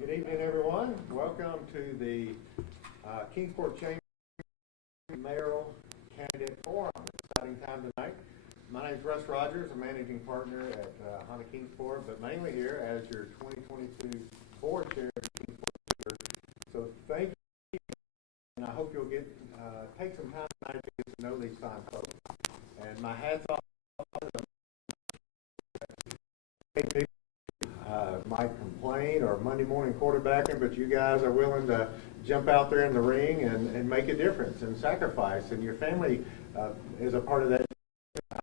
Good evening, everyone. Welcome to the Kingsport Chamber Mayoral Candidate Forum. Exciting time tonight. My name is Russ Rogers. I'm managing partner at Honda Kingsport, but mainly here as your 2022 board chair of Kingsport Chamber. So thank you, and I hope you'll take some time tonight to get to know these fine folks. And my hat's off to the people might complain or Monday morning quarterbacking, but you guys are willing to jump out there in the ring and make a difference and sacrifice, and your family is a part of that.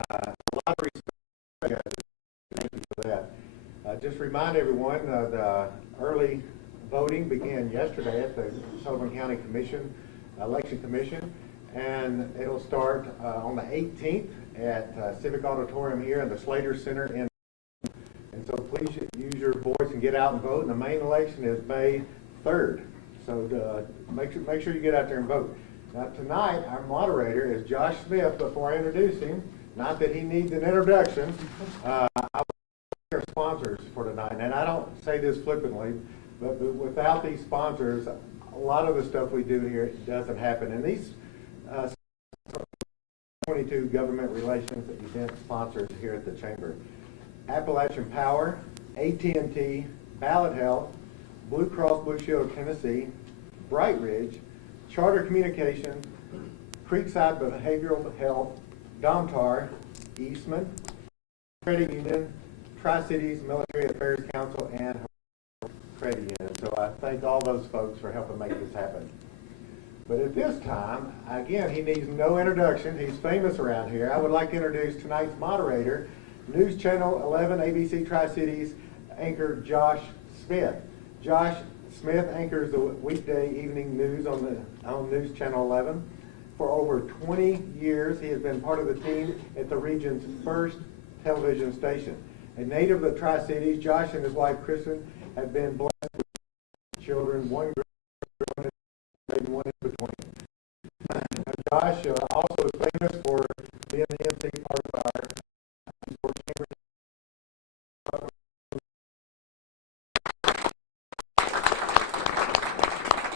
A lot of respect. Thank you for that. Just remind everyone the early voting began yesterday at the Sullivan County Election Commission, and it'll start on the 18th at Civic Auditorium here in the Slater Center. And so please use your voice and get out and vote. And the main election is May 3rd. So make sure you get out there and vote. Now tonight, our moderator is Josh Smith. Before I introduce him, not that he needs an introduction, I will our sponsors for tonight. And I don't say this flippantly, but without these sponsors, a lot of the stuff we do here doesn't happen. And these 22 government relations event sponsors here at the Chamber: Appalachian Power, AT&T, Ballot Health, Blue Cross Blue Shield of Tennessee, Bright Ridge, Charter Communications, Creekside Behavioral Health, Domtar, Eastman, Credit Union, Tri-Cities Military Affairs Council, and Credit Union. So I thank all those folks for helping make this happen. But at this time, again, he needs no introduction. He's famous around here. I would like to introduce tonight's moderator, News Channel 11 ABC Tri-Cities anchor Josh Smith. Josh Smith anchors the weekday evening news on News Channel 11. For over 20 years, he has been part of the team at the region's first television station. A native of the Tri-Cities, Josh and his wife Kristen have been blessed with children, one girl and one in between. Josh also is famous for being the MC part of our Kingsport Chamber.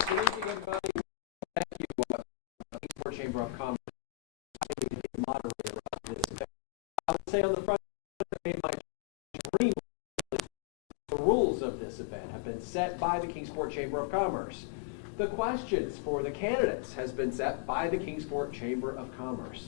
Good evening, everybody. Thank you, Kingsport Chamber of Commerce, moderator of this event. I would say on the front of my dream, the rules of this event have been set by the Kingsport Chamber of Commerce. The questions for the candidates has been set by the Kingsport Chamber of Commerce.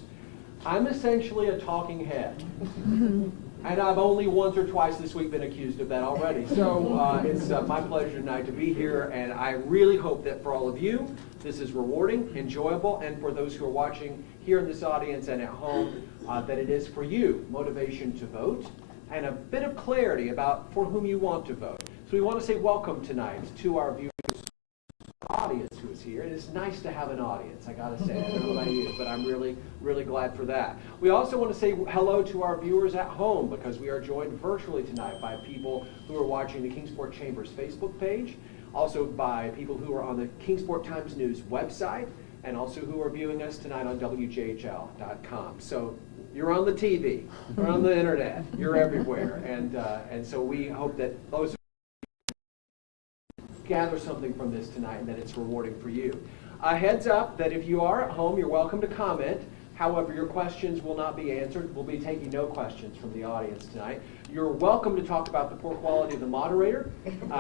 I'm essentially a talking head, and I've only once or twice this week been accused of that already. So it's my pleasure tonight to be here, and I really hope that for all of you, this is rewarding, enjoyable, and for those who are watching here in this audience and at home, that it is for you motivation to vote and a bit of clarity about for whom you want to vote. So we want to say welcome tonight to our viewers. Audience who is here. It is nice to have an audience, I gotta say. I don't know about you, but I'm really, really glad for that. We also want to say hello to our viewers at home, because we are joined virtually tonight by people who are watching the Kingsport Chamber's Facebook page, also by people who are on the Kingsport Times News website, and also who are viewing us tonight on WJHL.com. So you're on the TV, you're on the internet, you're everywhere, and so we hope that those gather something from this tonight and that it's rewarding for you. A heads up that if you are at home, you're welcome to comment. However, your questions will not be answered. We'll be taking no questions from the audience tonight. You're welcome to talk about the poor quality of the moderator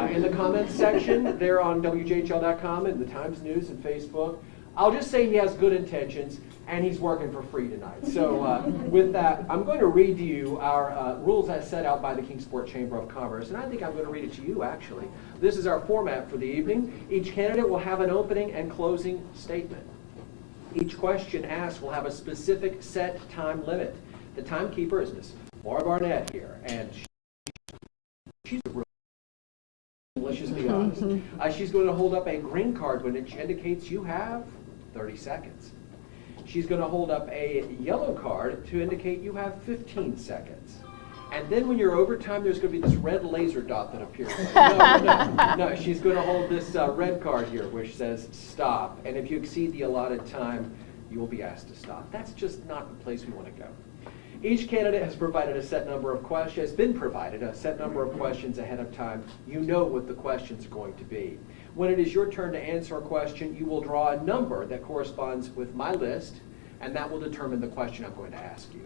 in the comments section there on WJHL.com and the Times News and Facebook. I'll just say he has good intentions and he's working for free tonight. So with that, I'm going to read to you our rules as set out by the Kingsport Chamber of Commerce, and I think I'm going to read it to you actually. This is our format for the evening. Each candidate will have an opening and closing statement. Each question asked will have a specific set time limit. The timekeeper is Miss Laura Barnett here, and she's a real, let's just be honest. She's going to hold up a green card when it indicates you have 30 seconds. She's going to hold up a yellow card to indicate you have 15 seconds. And then when you're over time, there's going to be this red laser dot that appears. No, she's going to hold this red card here, which says stop. And if you exceed the allotted time, you will be asked to stop. That's just not the place we want to go. Each candidate has provided a set number of questions, has been provided a set number of questions ahead of time. You know what the questions are going to be. When it is your turn to answer a question, you will draw a number that corresponds with my list, and that will determine the question I'm going to ask you.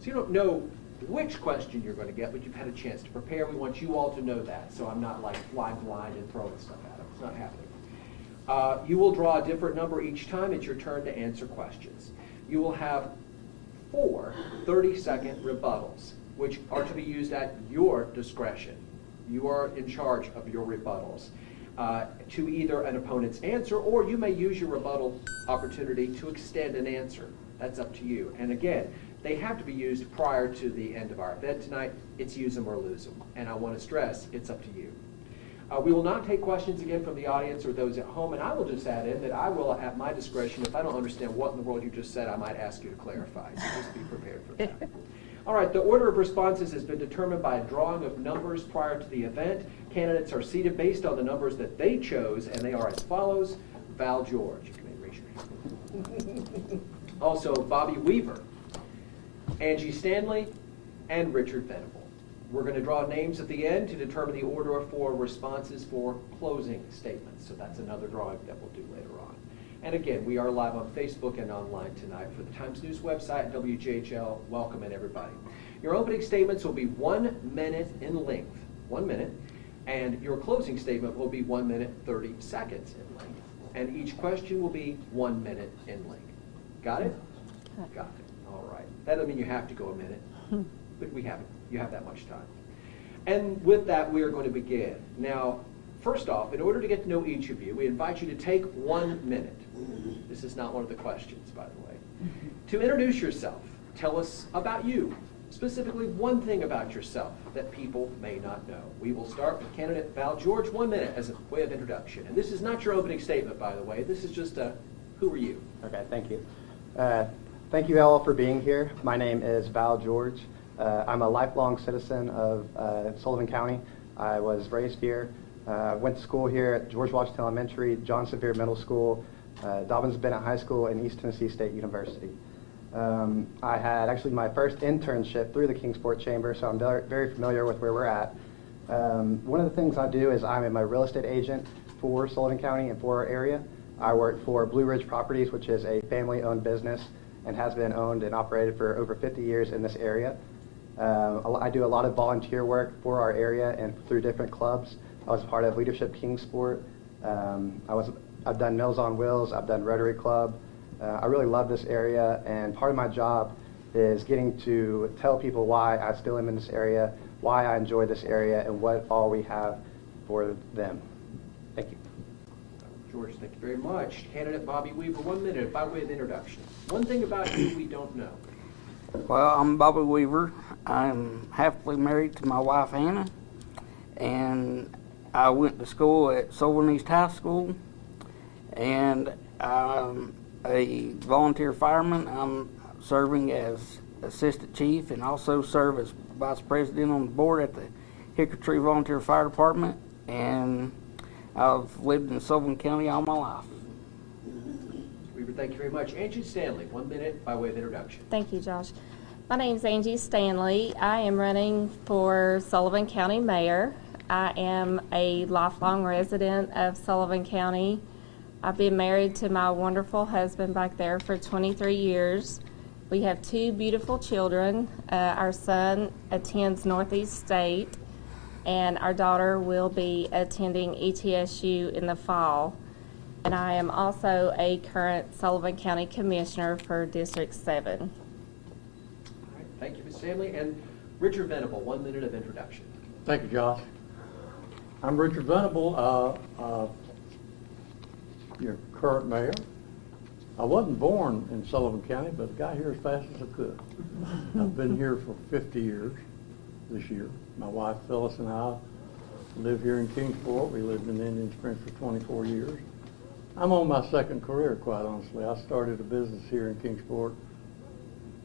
So you don't know which question you're going to get, but you've had a chance to prepare. We want you all to know that, so I'm not like flying blind and throwing stuff at them. It's not happening. You will draw a different number each time it's your turn to answer questions. You will have 4 30-second rebuttals, which are to be used at your discretion. You are in charge of your rebuttals to either an opponent's answer, or you may use your rebuttal opportunity to extend an answer. That's up to you. And again, they have to be used prior to the end of our event tonight. It's use them or lose them. And I want to stress, it's up to you. We will not take questions again from the audience or those at home, and I will just add in that I will, at my discretion, if I don't understand what in the world you just said, I might ask you to clarify, so just be prepared for that. All right, the order of responses has been determined by a drawing of numbers prior to the event. Candidates are seated based on the numbers that they chose, and they are as follows. Val George, you may raise your hand. Also, Bobby Weaver, Angie Stanley, and Richard Venable. We're going to draw names at the end to determine the order for responses for closing statements. So that's another drawing that we'll do later on. And again, we are live on Facebook and online tonight for the Times News website, WJHL. Welcome in, everybody. Your opening statements will be 1 minute in length, 1 minute, and your closing statement will be 1 minute 30 seconds in length. And each question will be 1 minute in length. Got it? Got it. All right. That doesn't mean you have to go a minute, but you have that much time. And with that, we are going to begin. Now, first off, in order to get to know each of you, we invite you to take 1 minute. This is not one of the questions, by the way. To introduce yourself, tell us about you, specifically one thing about yourself that people may not know. We will start with candidate Val George, 1 minute as a way of introduction. And this is not your opening statement, by the way. This is just a, who are you? Okay, thank you. Thank you all for being here. My name is Val George. I'm a lifelong citizen of Sullivan County. I was raised here, went to school here at George Washington Elementary, John Sevier Middle School, Dobbins Bennett High School, and East Tennessee State University. I had actually my first internship through the Kingsport Chamber, so I'm very familiar with where we're at. One of the things I do is I'm a real estate agent for Sullivan County and for our area. I work for Blue Ridge Properties, which is a family-owned business and has been owned and operated for over 50 years in this area. I do a lot of volunteer work for our area and through different clubs. I was part of Leadership Kingsport. I've done Meals on Wheels. I've done Rotary Club. I really love this area, and part of my job is getting to tell people why I still am in this area, why I enjoy this area, and what all we have for them. Thank you. George, thank you very much. Candidate Bobby Weaver, 1 minute by way of introduction. One thing about you we don't know. Well, I'm Bobby Weaver. I'm happily married to my wife, Hannah, and I went to school at Sullivan East High School, and I'm a volunteer fireman. I'm serving as assistant chief and also serve as vice president on the board at the Hickory Tree Volunteer Fire Department, and I've lived in Sullivan County all my life. Weaver, thank you very much. Angie Stanley, 1 minute by way of introduction. Thank you, Josh. My name's Angie Stanley. I am running for Sullivan County Mayor. I am a lifelong resident of Sullivan County. I've been married to my wonderful husband back there for 23 years. We have 2 beautiful children. Our son attends Northeast State, and our daughter will be attending ETSU in the fall. And I am also a current Sullivan County Commissioner for District 7. Thank you, Ms. Stanley. And Richard Venable, 1 minute of introduction. Thank you, Josh. I'm Richard Venable, your current mayor. I wasn't born in Sullivan County, but I got here as fast as I could. I've been here for 50 years this year. My wife Phyllis and I live here in Kingsport. We lived in Indian Springs for 24 years. I'm on my second career, quite honestly. I started a business here in Kingsport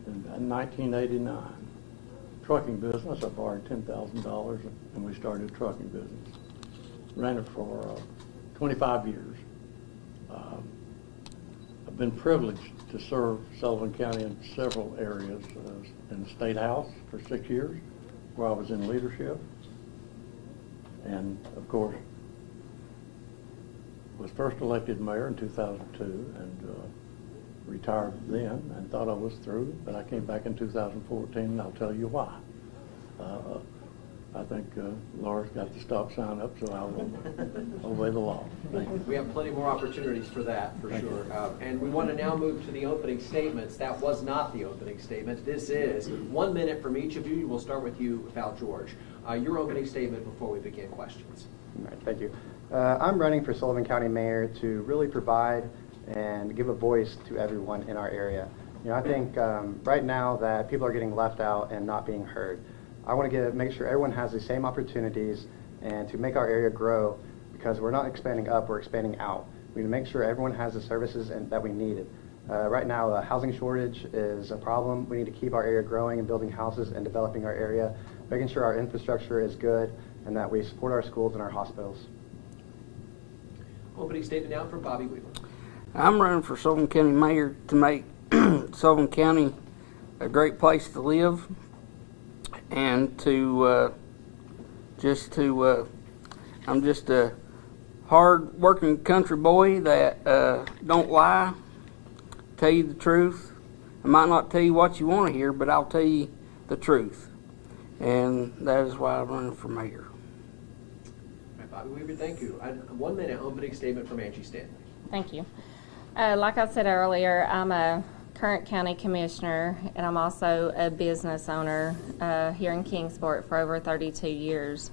in 1989. Trucking business. I borrowed $10,000 and we started a trucking business. Ran it for 25 years. I've been privileged to serve Sullivan County in several areas, in the State House for 6 years, where I was in leadership, and of course, was first elected mayor in 2002, and retired then, and thought I was through, but I came back in 2014, and I'll tell you why. I think Laura's got the stop sign up, so I will obey the law. Thank you. We have plenty more opportunities for that, for Thank sure. And we want to now move to the opening statements. That was not the opening statement. This is 1 minute from each of you. We'll start with you, Val George. Your opening statement before we begin questions. All right, thank you. I'm running for Sullivan County Mayor to really provide and give a voice to everyone in our area. You know, I think right now that people are getting left out and not being heard. I want to make sure everyone has the same opportunities and to make our area grow, because we're not expanding up, we're expanding out. We need to make sure everyone has the services that we need. Right now, a housing shortage is a problem. We need to keep our area growing and building houses and developing our area, making sure our infrastructure is good and that we support our schools and our hospitals. Opening statement now from Bobby Weaver. I'm running for Sullivan County Mayor to make Sullivan County a great place to live, and to I'm just a hard-working country boy that don't lie, tell you the truth. I might not tell you what you want to hear, but I'll tell you the truth, and that is why I'm running for mayor. All right, Bobby Weaver, thank you. 1 minute opening statement from Angie Stanley. Thank you. Like I said earlier, I'm a current county commissioner, and I'm also a business owner here in Kingsport for over 32 years.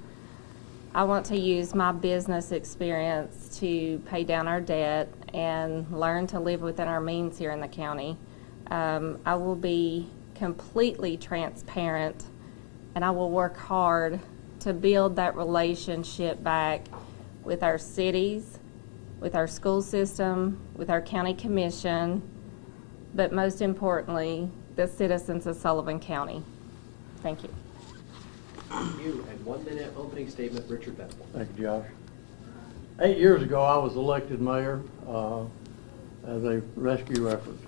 I want to use my business experience to pay down our debt and learn to live within our means here in the county. I will be completely transparent, and I will work hard to build that relationship back with our cities, with our school system, with our county commission, but most importantly, the citizens of Sullivan County. Thank you. Thank you. And 1 minute opening statement, Richard Venable. Thank you, Josh. 8 years ago, I was elected mayor as a rescue effort.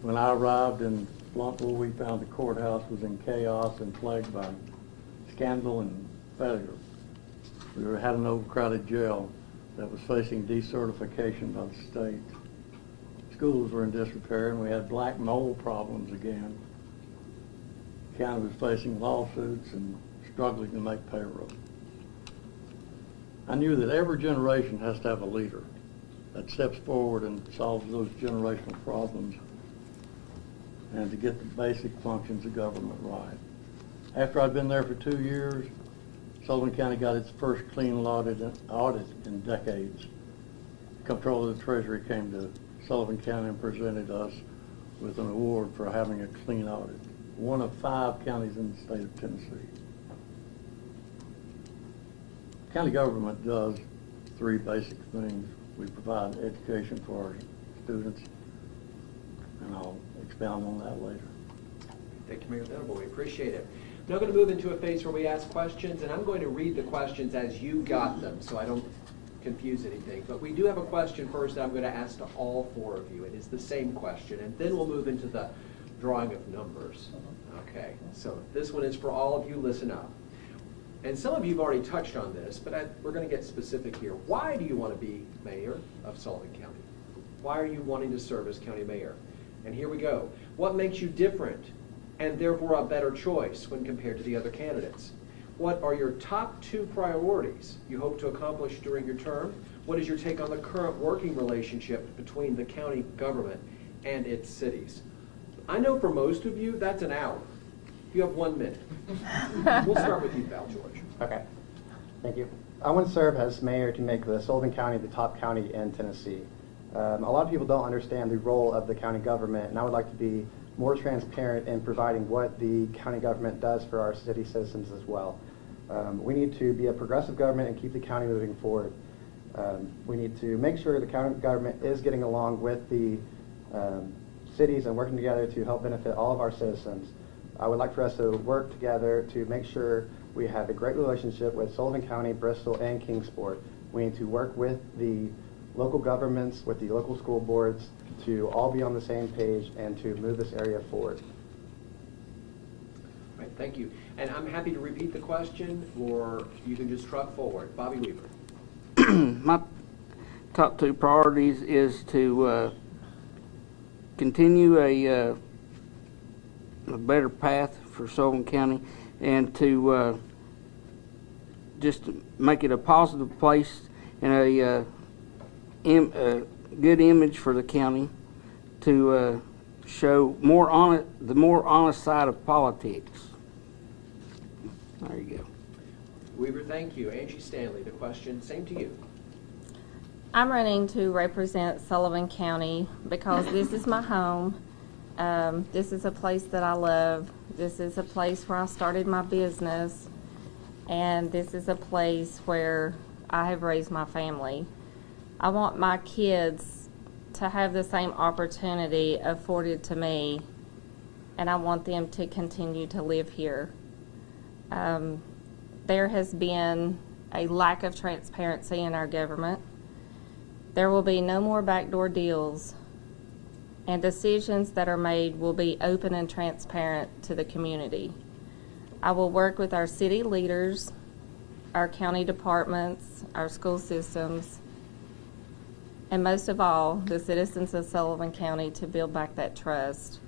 When I arrived in Bluntville, we found the courthouse was in chaos and plagued by scandal and failure. We had an overcrowded jail that was facing decertification by the state. Schools were in disrepair, and we had black mold problems again. The county was facing lawsuits and struggling to make payroll. I knew that every generation has to have a leader that steps forward and solves those generational problems, and to get the basic functions of government right. After I'd been there for 2 years, Sullivan County got its first clean audit in decades. The Comptroller of the Treasury came to Sullivan County and presented us with an award for having a clean audit, one of 5 counties in the state of Tennessee. County government does 3 basic things. We provide education for our students, and I'll expound on that later. Thank you, Mayor Venable. We appreciate it. Now I'm going to move into a phase where we ask questions, and I'm going to read the questions as you got them so I don't confuse anything. But we do have a question first that I'm going to ask to all 4 of you. It is the same question, and then we'll move into the drawing of numbers. Okay, so this one is for all of you. Listen up. And some of you have already touched on this, but we're going to get specific here. Why do you want to be mayor of Sullivan County? Why are you wanting to serve as county mayor? And here we go. What makes you different and therefore a better choice when compared to the other candidates? What are your top 2 priorities you hope to accomplish during your term? What is your take on the current working relationship between the county government and its cities? I know for most of you, that's an hour. You have 1 minute. We'll start with you, Val George. Okay, thank you. I want to serve as mayor to make the Sullivan County the top county in Tennessee. A lot of people don't understand the role of the county government, and I would like to be more transparent in providing what the county government does for our city citizens as well. We need to be a progressive government and keep the county moving forward. We need to make sure the county government is getting along with the cities and working together to help benefit all of our citizens. I would like for us to work together to make sure we have a great relationship with Sullivan County, Bristol, and Kingsport. We need to work with the local governments, with the local school boards, to all be on the same page and to move this area forward. Right, thank you. And I'm happy to repeat the question, or you can just truck forward. Bobby Weaver. My top two priorities is to continue a better path for Sullivan County, and to just make it a positive place and a good image for the county, to show the more honest side of politics. There you go. Weaver, thank you. Angie Stanley, the question, same to you. I'm running to represent Sullivan County because this is my home. This is a place that I love. This is a place where I started my business. And this is a place where I have raised my family. I want my kids to have the same opportunity afforded to me, and I want them to continue to live here. There has been a lack of transparency in our government. There will be no more backdoor deals, and decisions that are made will be open and transparent to the community. I will work with our city leaders, our county departments, our school systems, and most of all, the citizens of Sullivan County to build back that trust.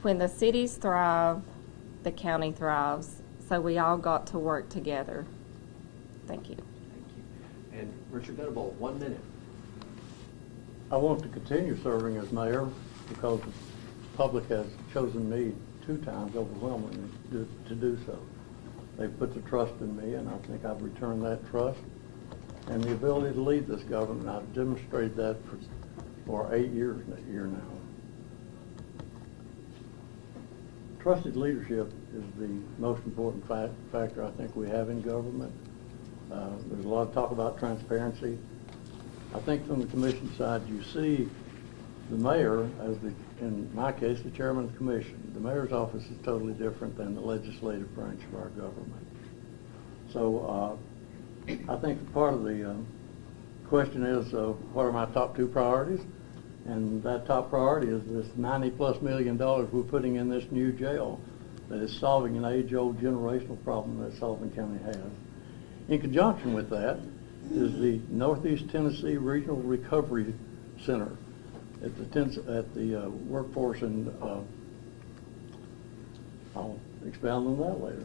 When the cities thrive, the county thrives, so we all got to work together. Thank you. Thank you. And Richard Venable, 1 minute. I want to continue serving as mayor because the public has chosen me 2 times overwhelmingly to do so. They've put the trust in me, and I think I've returned that trust and the ability to lead this government. I've demonstrated that for 8 years now. Trusted leadership is the most important factor I think we have in government. There's a lot of talk about transparency. I think from the commission side, you see the mayor as in my case, the chairman of the commission. The mayor's office is totally different than the legislative branch of our government. So I think part of the question is, what are my top 2 priorities? And that top priority is this $90+ million we're putting in this new jail that is solving an age-old generational problem that Sullivan County has. In conjunction with that is the Northeast Tennessee Regional Recovery Center at the workforce, and I'll expound on that later.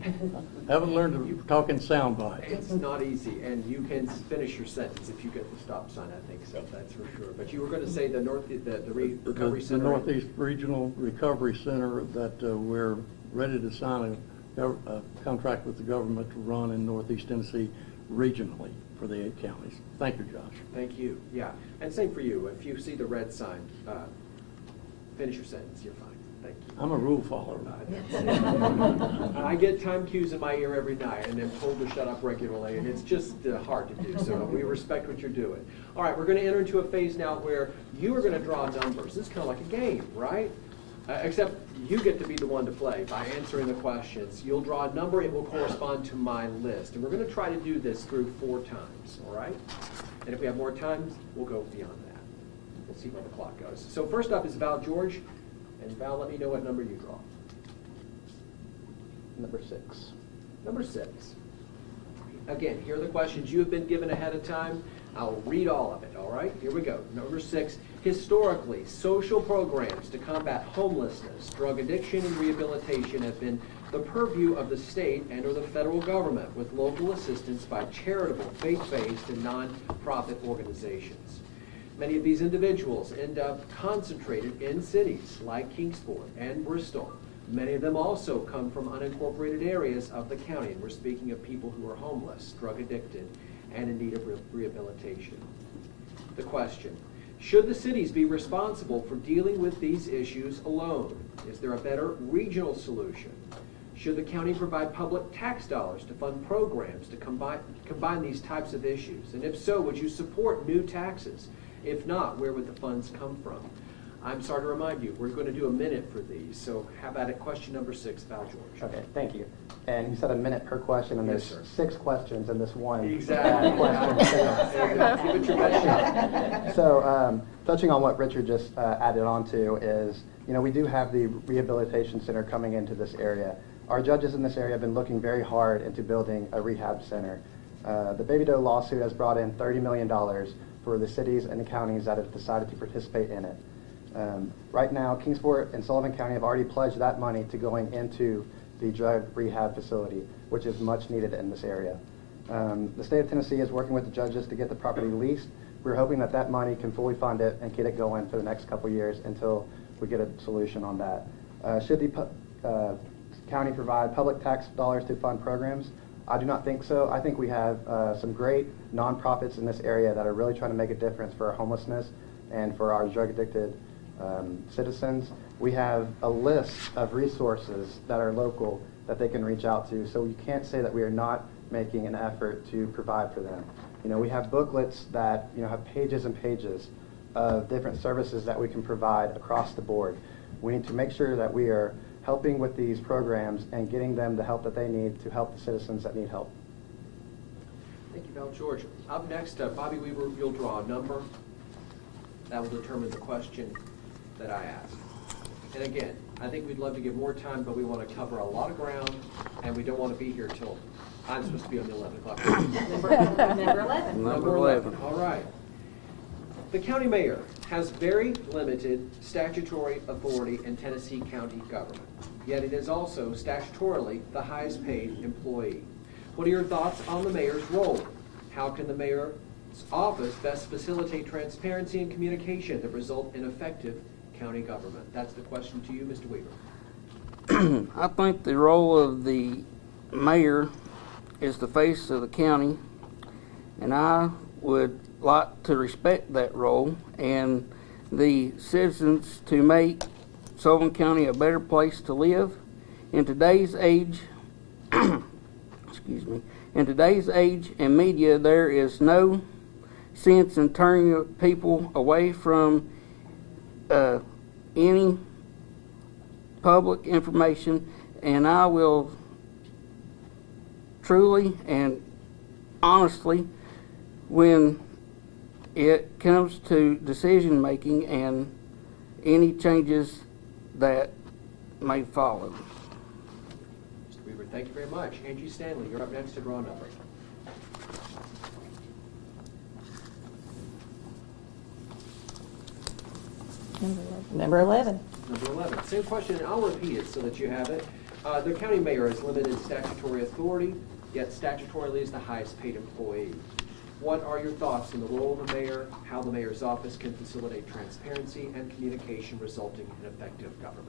I haven't learned to talk in sound bites. It's not easy, and you can finish your sentence if you get the stop sign, I think so, that's for sure. But you were going to say the Recovery Center? The Northeast Regional Recovery Center that we're ready to sign a contract with the government to run in Northeast Tennessee regionally for the 8 counties. Thank you, Josh. Thank you, yeah. And same for you. If you see the red sign, finish your sentence, you're fine. Thank you. I'm a rule follower. I get time cues in my ear every night and I'm told to shut up regularly, and it's just hard to do, so we respect what you're doing. All right, we're going to enter into a phase now where you are going to draw numbers. This is kind of like a game, right? Except you get to be the one to play by answering the questions. You'll draw a number, it will correspond to my list. And we're going to try to do this through 4 times, all right? And if we have more times, we'll go beyond that. We'll see where the clock goes. So first up is Val George. And Val, let me know what number you draw. Number 6. Number 6. Again, here are the questions you have been given ahead of time. I'll read all of it, all right? Here we go. Number 6, historically, social programs to combat homelessness, drug addiction, and rehabilitation have been the purview of the state and or the federal government with local assistance by charitable, faith-based, and non-profit organizations. Many of these individuals end up concentrated in cities like Kingsport and Bristol. Many of them also come from unincorporated areas of the county, and we're speaking of people who are homeless, drug addicted, and in need of rehabilitation. The question, should the cities be responsible for dealing with these issues alone? Is there a better regional solution? Should the county provide public tax dollars to fund programs to combine these types of issues? And if so, would you support new taxes? If not, where would the funds come from? I'm sorry to remind you, we're going to do a minute for these. So how about at question number 6, Val George? Okay, thank you. and he said a minute per question, and Yes, there's sir. 6 questions in this one Exactly. question. Give it your best shot. So, touching on what Richard just added on to is, we do have the rehabilitation center coming into this area. Our judges in this area have been looking very hard into building a rehab center. The Baby Doe lawsuit has brought in $30 million for the cities and the counties that have decided to participate in it. Right now, Kingsport and Sullivan County have already pledged that money to going into the drug rehab facility, which is much needed in this area. The state of Tennessee is working with the judges to get the property leased. We're hoping that that money can fully fund it and get it going for the next couple years until we get a solution on that. Should the county provide public tax dollars to fund programs? I do not think so. I think we have some great nonprofits in this area that are really trying to make a difference for our homelessness and for our drug-addicted citizens. We have a list of resources that are local that they can reach out to, so you can't say that we are not making an effort to provide for them. We have booklets that have pages and pages of different services that we can provide across the board. We need to make sure that we are helping with these programs and getting them the help that they need to help the citizens that need help. Thank you, Val George. Up next, Bobby Weaver, you'll draw a number. That will determine the question that I ask. And again, I think we'd love to give more time, but we want to cover a lot of ground, and we don't want to be here till I'm supposed to be on the 11 o'clock. Number 11. Number 11. All right. The county mayor has very limited statutory authority in Tennessee county government, yet it is also statutorily the highest paid employee. What are your thoughts on the mayor's role? How can the mayor's office best facilitate transparency and communication that result in effective county government? That's the question to you, Mr. Weaver. I think the role of the mayor is the face of the county, and I would like to respect that role and the citizens to make Sullivan County a better place to live. In today's age, excuse me, in today's age and media, there is no sense in turning people away from any public information, and I will truly and honestly, when it comes to decision making and any changes that may follow. Mr. Weaver, thank you very much. Angie Stanley, you're up next to draw a number. Number 11. Number 11. Same question, and I'll repeat it so that you have it. The county mayor has limited statutory authority, yet statutorily is the highest paid employee. What are your thoughts on the role of the mayor, how the mayor's office can facilitate transparency and communication resulting in effective government?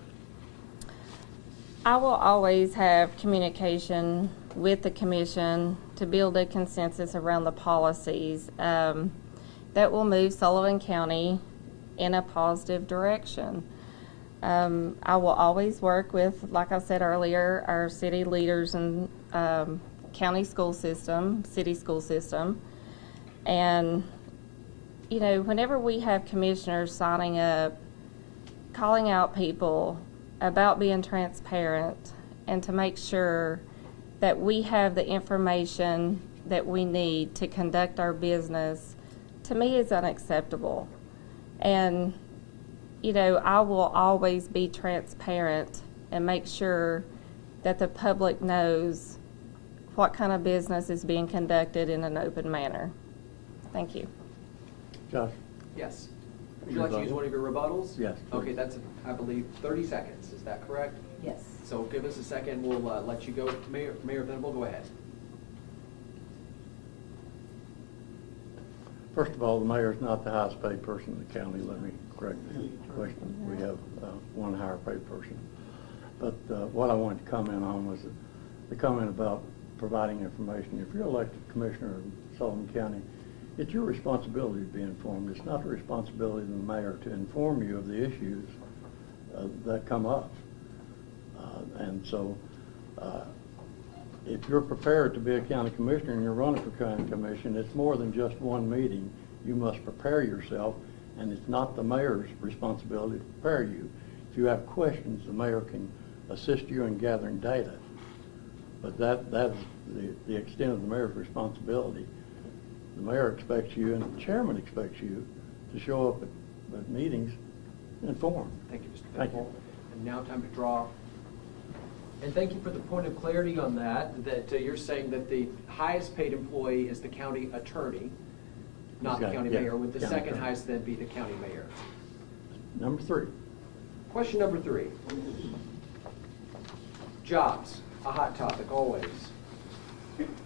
I will always have communication with the commission to build a consensus around the policies that will move Sullivan County in a positive direction. I will always work with, like I said earlier, our city leaders and county school system, city school system. And, whenever we have commissioners signing up, calling out people about being transparent and to make sure that we have the information that we need to conduct our business, to me is unacceptable. And, I will always be transparent and make sure that the public knows what kind of business is being conducted in an open manner. Thank you. Josh? Yes. Would you like to use one of your rebuttals? Yes. Okay, that's, I believe, 30 seconds. Is that correct? Yes. So give us a second. We'll let you go. Mayor Venable, go ahead. First of all, the mayor's not the highest paid person in the county. Let me correct the question. We have one higher paid person. But what I wanted to comment on was the comment about providing information. If you're elected commissioner in Sullivan County, it's your responsibility to be informed. It's not the responsibility of the mayor to inform you of the issues that come up. And so if you're prepared to be a county commissioner and you're running for county commission, it's more than just one meeting. You must prepare yourself, and it's not the mayor's responsibility to prepare you. If you have questions, the mayor can assist you in gathering data. But that's the extent of the mayor's responsibility. The mayor expects you and the chairman expects you to show up at meetings informed. Thank you, Mr. Thank you. Pickle. And now time to draw. And thank you for the point of clarity on that, you're saying that the highest paid employee is the county attorney, not the Exactly, county yeah, mayor. Would the county second attorney. highest then be the county mayor? Number 3. Question number 3. Jobs, a hot topic always.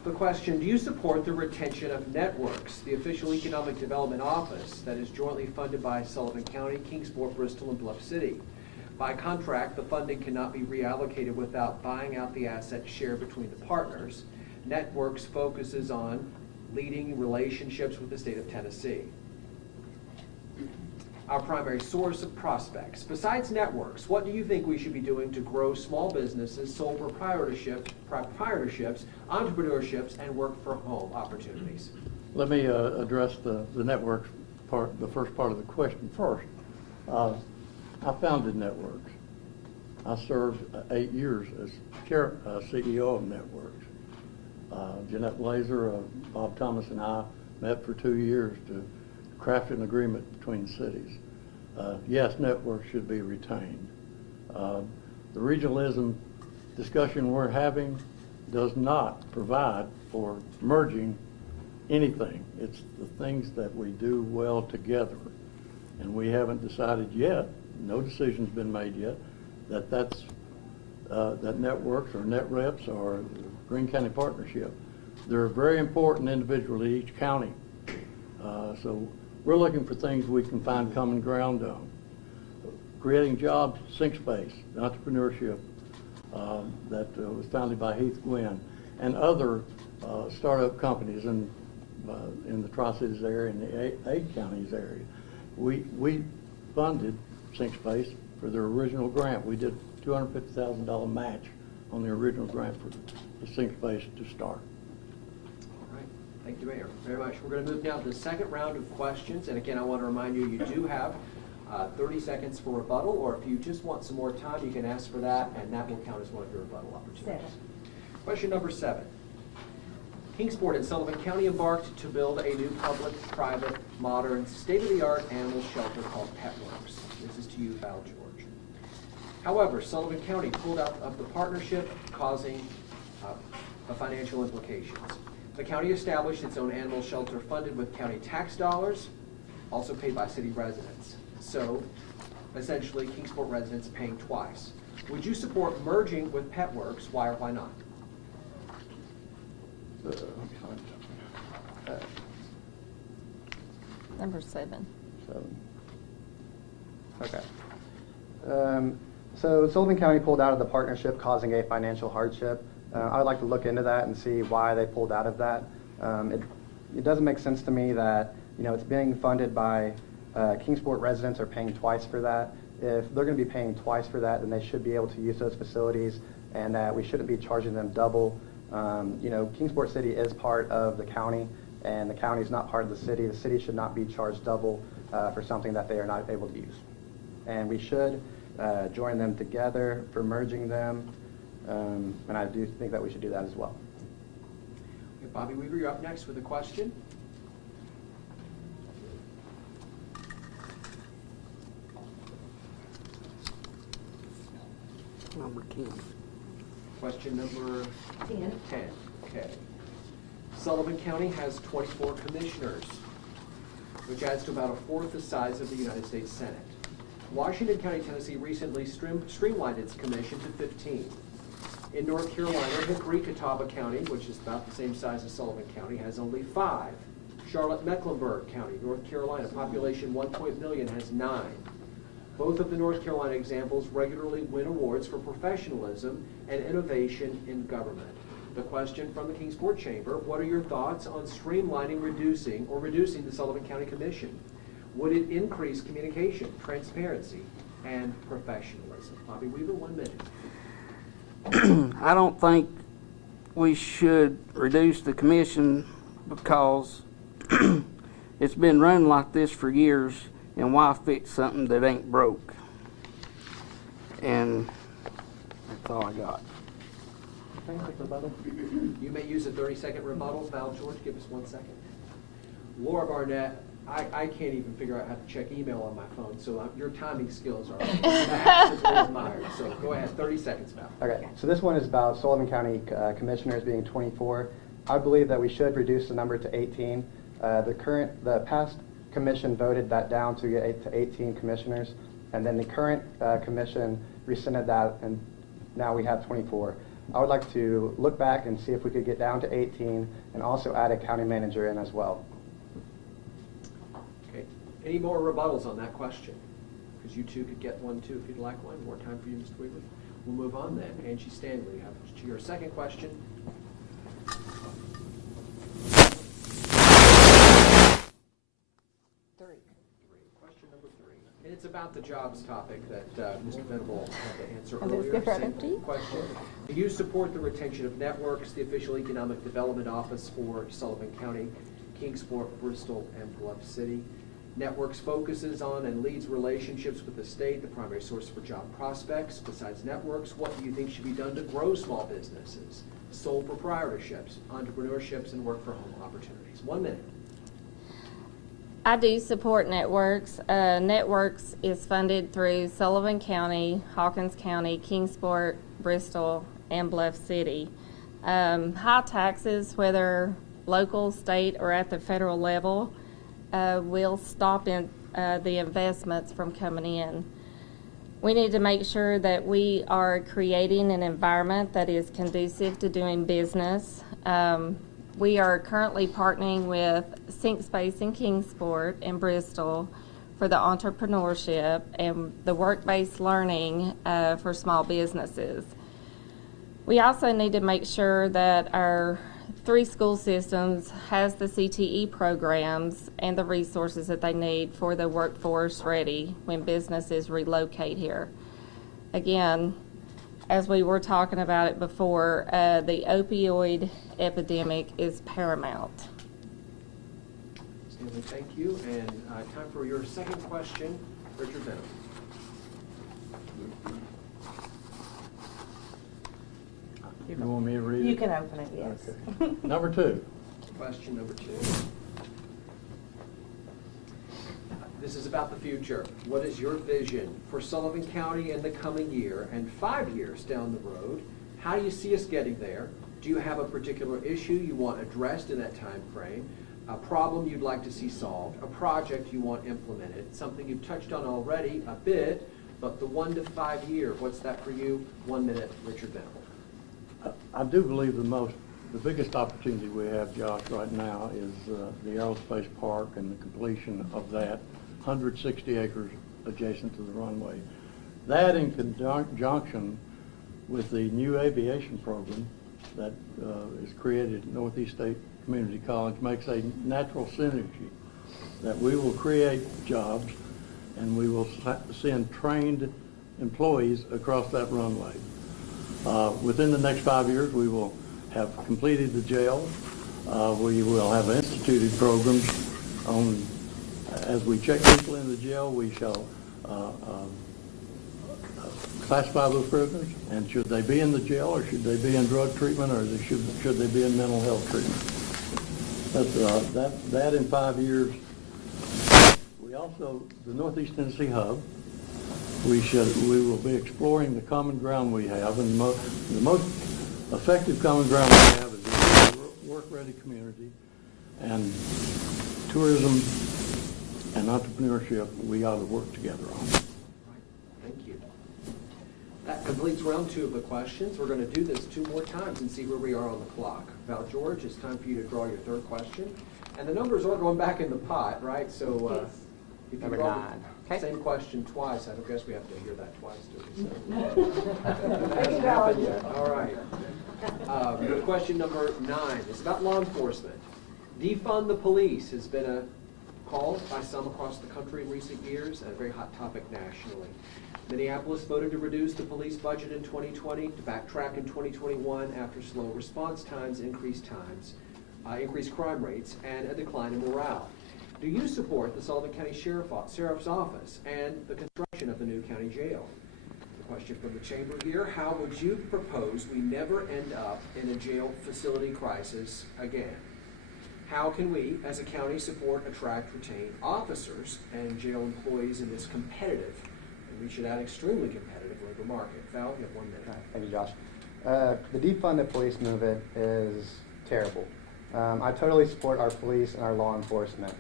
The question, do you support the retention of Networks, the official economic development office that is jointly funded by Sullivan County, Kingsport, Bristol, and Bluff City? By contract, the funding cannot be reallocated without buying out the assets shared between the partners. Networks focuses on leading relationships with the state of Tennessee. Our primary source of prospects. Besides Networks, what do you think we should be doing to grow small businesses, sole proprietorships, entrepreneurships, and work-from-home opportunities? Let me address the networks part, the first part of the question first. I founded Networks. I served 8 years as CEO of Networks. Jeanette Blazer, Bob Thomas, and I met for 2 years to craft an agreement between cities. Yes, Networks should be retained. The regionalism discussion we're having does not provide for merging anything. It's the things that we do well together. And we haven't decided yet, no decision's been made yet, that Networks or Net Reps or Greene County Partnership, they're very important individually to each county. So we're looking for things we can find common ground on. Creating jobs, Sink Space, entrepreneurship that was founded by Heath Gwynn and other startup companies in the Tri-Cities area and the 8 counties area. We funded Sink Space for their original grant. We did $250,000 match on the original grant for the Sink Space to start. All right. Thank you, Mayor, very much. We're going to move now to the second round of questions. And again, I want to remind you, you do have 30 seconds for rebuttal, or if you just want some more time, you can ask for that, and that will count as one of your rebuttal opportunities. Question number 7. Kingsport and Sullivan County embarked to build a new public-private, modern, state-of-the-art animal shelter called Petworks. This is to you, Val George. However, Sullivan County pulled out of the partnership, causing financial implications. The county established its own animal shelter funded with county tax dollars, also paid by city residents. So, essentially, Kingsport residents paying twice. Would you support merging with Petworks? Why or why not? Number 7. Okay. So Sullivan County pulled out of the partnership, causing a financial hardship. I would like to look into that and see why they pulled out of that. It doesn't make sense to me that it's being funded by Kingsport residents are paying twice for that. If they're going to be paying twice for that, then they should be able to use those facilities, and that we shouldn't be charging them double. Kingsport City is part of the county, and the county is not part of the city. The city should not be charged double for something that they are not able to use. And we should join them together for merging them, and I do think that we should do that as well. Okay, Bobby Weaver, you're up next with a question. Number 10. Question number 10. Okay. Sullivan County has 24 commissioners, which adds to about a fourth the size of the United States Senate. Washington County, Tennessee recently streamlined its commission to 15. In North Carolina, Hickory-Catawba County, which is about the same size as Sullivan County, has only 5. Charlotte-Mecklenburg County, North Carolina, population 1 million, has 9. Both of the North Carolina examples regularly win awards for professionalism and innovation in government. The question from the Kingsport Chamber: what are your thoughts on streamlining, reducing the Sullivan County Commission? Would it increase communication, transparency, and professionalism? Bobby Weaver, 1 minute. I don't think we should reduce the commission because it's been running like this for years, and why fix something that ain't broke? And that's all I got. You may use a 30-second rebuttal. Val George, give us 1 second. Laura Barnett, I can't even figure out how to check email on my phone, so your timing skills are massively admired. So go ahead, 30 seconds, Val. Okay, so this one is about Sullivan County commissioners being 24. I believe that we should reduce the number to 18. The past commission voted that down to get to 18 commissioners, and then the current commission rescinded that, and now we have 24. I would like to look back and see if we could get down to 18 and also add a county manager in as well. Okay. Any more rebuttals on that question? Because you two could get one too if you'd like one. More time for you, Mr. Weaver. We'll move on then. Angie Stanley, you have your second question. Question number 3. And it's about the jobs topic that Mr. Venable had to answer And it's earlier. different. Same question. Do you support the retention of Networks, the official economic development office for Sullivan County, Kingsport, Bristol, and Bluff City? Networks focuses on and leads relationships with the state, the primary source for job prospects. Besides Networks, what do you think should be done to grow small businesses, sole proprietorships, entrepreneurships, and work-from-home opportunities? 1 minute. I do support Networks. Networks is funded through Sullivan County, Hawkins County, Kingsport, Bristol, and Bluff City. High taxes, whether local, state, or at the federal level, will stop the investments from coming in. We need to make sure that we are creating an environment that is conducive to doing business. We are currently partnering with Sync Space in Kingsport and Bristol for the entrepreneurship and the work-based learning for small businesses. We also need to make sure that our 3 school systems has the CTE programs and the resources that they need for the workforce ready when businesses relocate here. Again, as we were talking about it before, the opioid epidemic is paramount. Stanley, thank you. And time for your second question, Richard Venable. You want me to read it? You can open it, yes. Okay. Number 2. Question number 2. This is about the future. What is your vision for Sullivan County in the coming year and 5 years down the road? How do you see us getting there? Do you have a particular issue you want addressed in that time frame? A problem you'd like to see solved? A project you want implemented? Something you've touched on already a bit, but the 1 to 5 year, what's that for you? 1 minute, Richard Venable. I do believe the biggest opportunity we have, Josh, right now is the aerospace park and the completion of that 160 acres adjacent to the runway. That in conjunction with the new aviation program that is created at Northeast State Community College makes a natural synergy that we will create jobs and we will send trained employees across that runway. Within the next 5 years, we will have completed the jail. We will have instituted programs on, as we check people in the jail, we shall classify those prisoners, and should they be in the jail, or should they be in drug treatment, or should they be in mental health treatment. That in 5 years. We also, the Northeast Tennessee Hub, we will be exploring the common ground we have, and the most effective common ground we have is a work-ready community, and tourism and entrepreneurship we ought to work together on. Right. Thank you. That completes round 2 of the questions. We're going to do this 2 more times and see where we are on the clock. Val George, it's time for you to draw your 3rd question. And the numbers are going back in the pot, right? So if you draw the same question twice, I guess we have to hear that twice, too. So. That hasn't happened yet. All right. Question number 9 is about law enforcement. Defund the police has been a call by some across the country in recent years and a very hot topic nationally. Minneapolis voted to reduce the police budget in 2020, to backtrack in 2021 after slow response times, increased crime rates, and a decline in morale. Do you support the Sullivan County Sheriff's Office and the construction of the new county jail? The question from the chamber here. How would you propose we never end up in a jail facility crisis again? How can we, as a county, support, attract, retain officers and jail employees in this competitive, and we should add extremely competitive, labor market? Val, you have 1 minute. Thank you, Josh. The defund the police movement is terrible. I totally support our police and our law enforcement.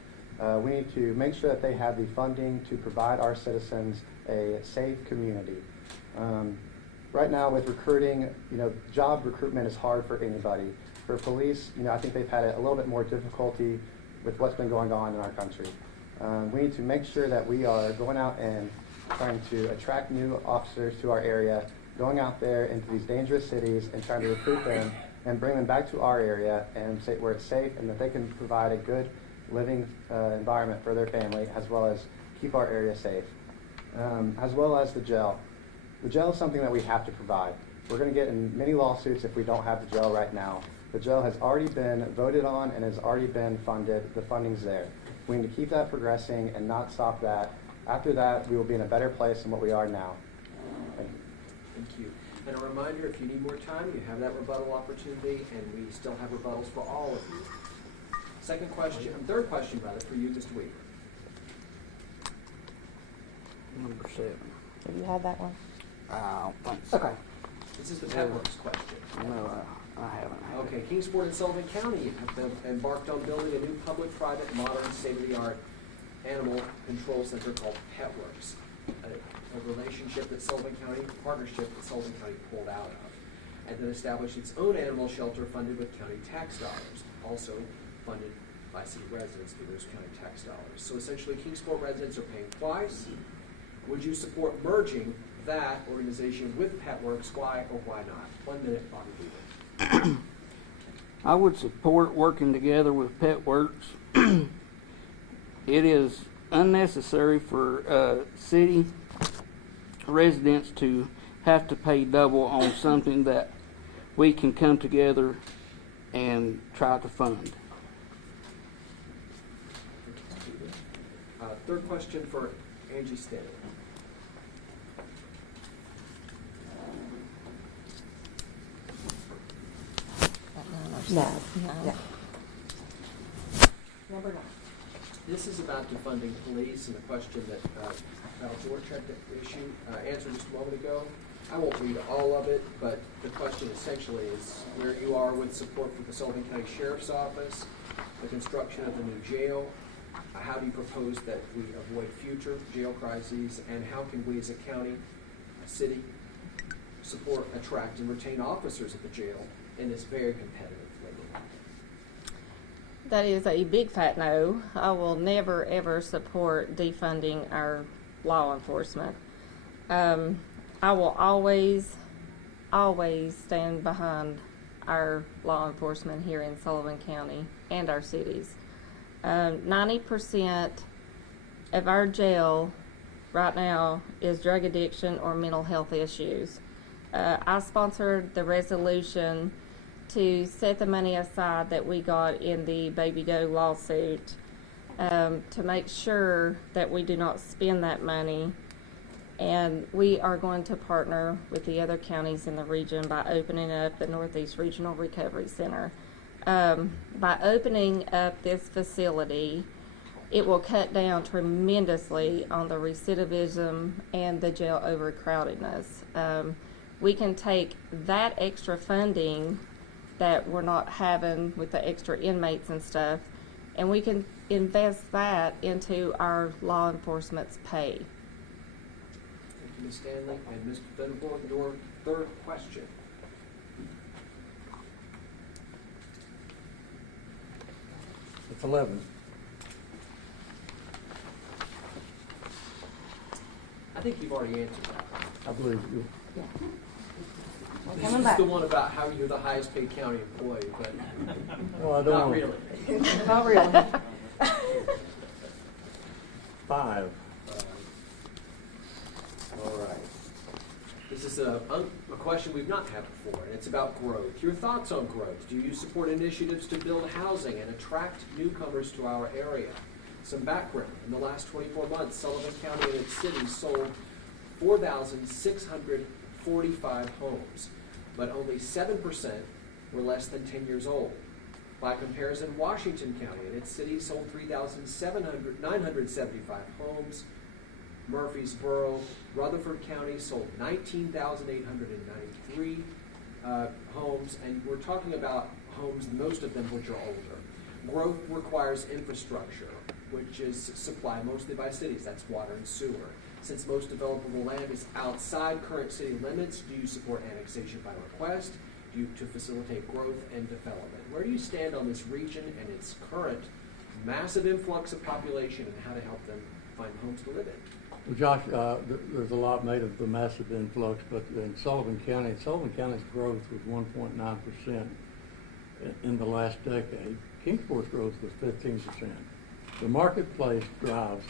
We need to make sure that they have the funding to provide our citizens a safe community. Right now with recruiting, job recruitment is hard for anybody. For police, I think they've had a little bit more difficulty with what's been going on in our country. We need to make sure that we are going out and trying to attract new officers to our area, going out there into these dangerous cities and trying to recruit them and bring them back to our area and say where it's safe and that they can provide a good living environment for their family, as well as keep our area safe. As well as the jail. The jail is something that we have to provide. We're going to get in many lawsuits if we don't have the jail right now. The jail has already been voted on and has already been funded. The funding's there. We need to keep that progressing and not stop that. After that, we will be in a better place than what we are now. Thank you. Thank you. And a reminder, if you need more time, you have that rebuttal opportunity, and we still have rebuttals for all of you. Third question, for you, Mr. Weaver. Number 7. Have you had that one? I don't think so. Okay. This is the Petworks question. No, I haven't. Okay, Kingsport and Sullivan County have embarked on building a new public-private, modern, state-of-the-art animal control center called Petworks, a relationship that Sullivan County, partnership that Sullivan County pulled out of, and then established its own animal shelter funded with county tax dollars, also funded by city residents through those county tax dollars. So essentially, Kingsport residents are paying twice. Would you support merging that organization with Petworks? Why or why not? 1 minute, Bobby Weaver. I would support working together with Petworks. It is unnecessary for city residents to have to pay double on something that we can come together and try to fund. Third question for Angie Stanley. No. No. Number 9. This is about defunding police and the question that Val George had to answer just a moment ago. I won't read all of it, but the question essentially is where you are with support for the Sullivan County Sheriff's Office, the construction of the new jail. How do you propose that we avoid future jail crises, and how can we as a county, a city, support, attract, and retain officers at the jail in this very competitive labor market? That is a big fat no. I will never ever support defunding our law enforcement. I will always stand behind our law enforcement here in Sullivan County and our cities. 90% of our jail right now is drug addiction or mental health issues. I sponsored the resolution to set the money aside that we got in the Baby Doe lawsuit to make sure that we do not spend that money. And we are going to partner with the other counties in the region by opening up the Northeast Regional Recovery Center. By opening up this facility, it will cut down tremendously on the recidivism and the jail overcrowdedness. We can take that extra funding that we're not having with the extra inmates and stuff, and we can invest that into our law enforcement's pay. Thank you, Ms. Stanley. And Mr. Venables, your third question. It's 11. I think you've already answered that. I believe you. Yeah. This Coming is back. the one about how you're the highest paid county employee, but Well, I don't not know. really. Not really. 5. All right. This is a question we've not had before, and it's about growth. Your thoughts on growth. Do you support initiatives to build housing and attract newcomers to our area? Some background. In the last 24 months, Sullivan County and its cities sold 4,645 homes, but only 7% were less than 10 years old. By comparison, Washington County and its cities sold 3,975 homes. Murfreesboro, Rutherford County sold 19,893 homes, and we're talking about homes, most of them which are older. Growth requires infrastructure, which is supplied mostly by cities. That's water and sewer. Since most developable land is outside current city limits, do you support annexation by request? Do you to facilitate growth and development? Where do you stand on this region and its current massive influx of population and how to help them find homes to live in? Well, Josh, there's a lot made of the massive influx, but in Sullivan County's growth was 1.9% in the last decade. Kingsport's growth was 15%. The marketplace drives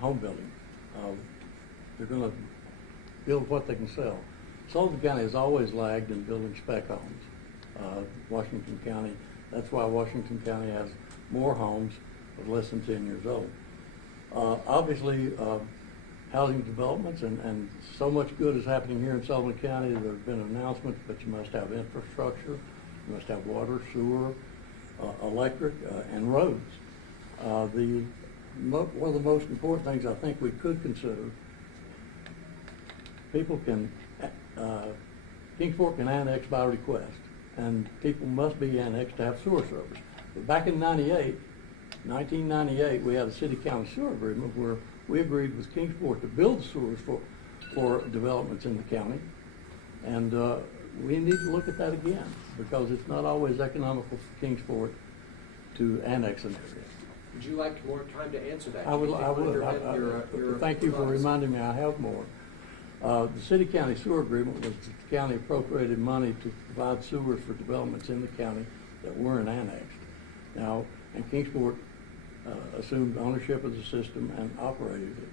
home building. They're going to build what they can sell. Sullivan County has always lagged in building spec homes. Washington County, that's why Washington County has more homes of less than 10 years old. Obviously, housing developments and so much good is happening here in Sullivan County. There have been announcements, but you must have infrastructure, you must have water, sewer, electric, and roads. One of the most important things I think we could consider, people can, Kingsport can annex by request, and people must be annexed to have sewer service. But back in 1998, we had a city-county sewer agreement where we agreed with Kingsport to build sewers for developments in the county, and we need to look at that again because it's not always economical for Kingsport to annex an area. Would you like more time to answer that? I would. Thank you for reminding me I have more. The city-county sewer agreement was that the county appropriated money to provide sewers for developments in the county that weren't annexed. Now, and Kingsport assumed ownership of the system and operated it.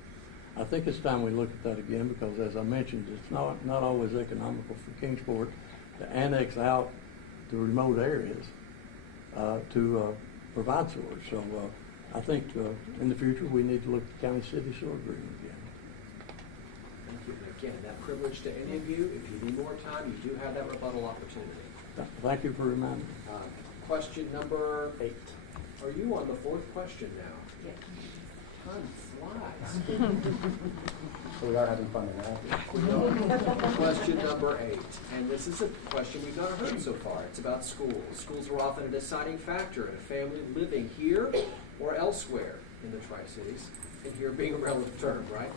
I think it's time we look at that again because, as I mentioned, it's not always economical for Kingsport to annex out to remote areas to provide sewers. So I think in the future we need to look at the county-city sewer agreement again. Thank you. And again, that privilege to any of you. If you need more time, you do have that rebuttal opportunity. Thank you for reminding me. Question number 8. Are you on the 4th question now? Yeah. Time flies. So we are having fun now. Question number 8, and this is a question we've not heard so far. It's about schools. Schools are often a deciding factor in a family living here or elsewhere in the Tri-Cities, and here being a relative term, right?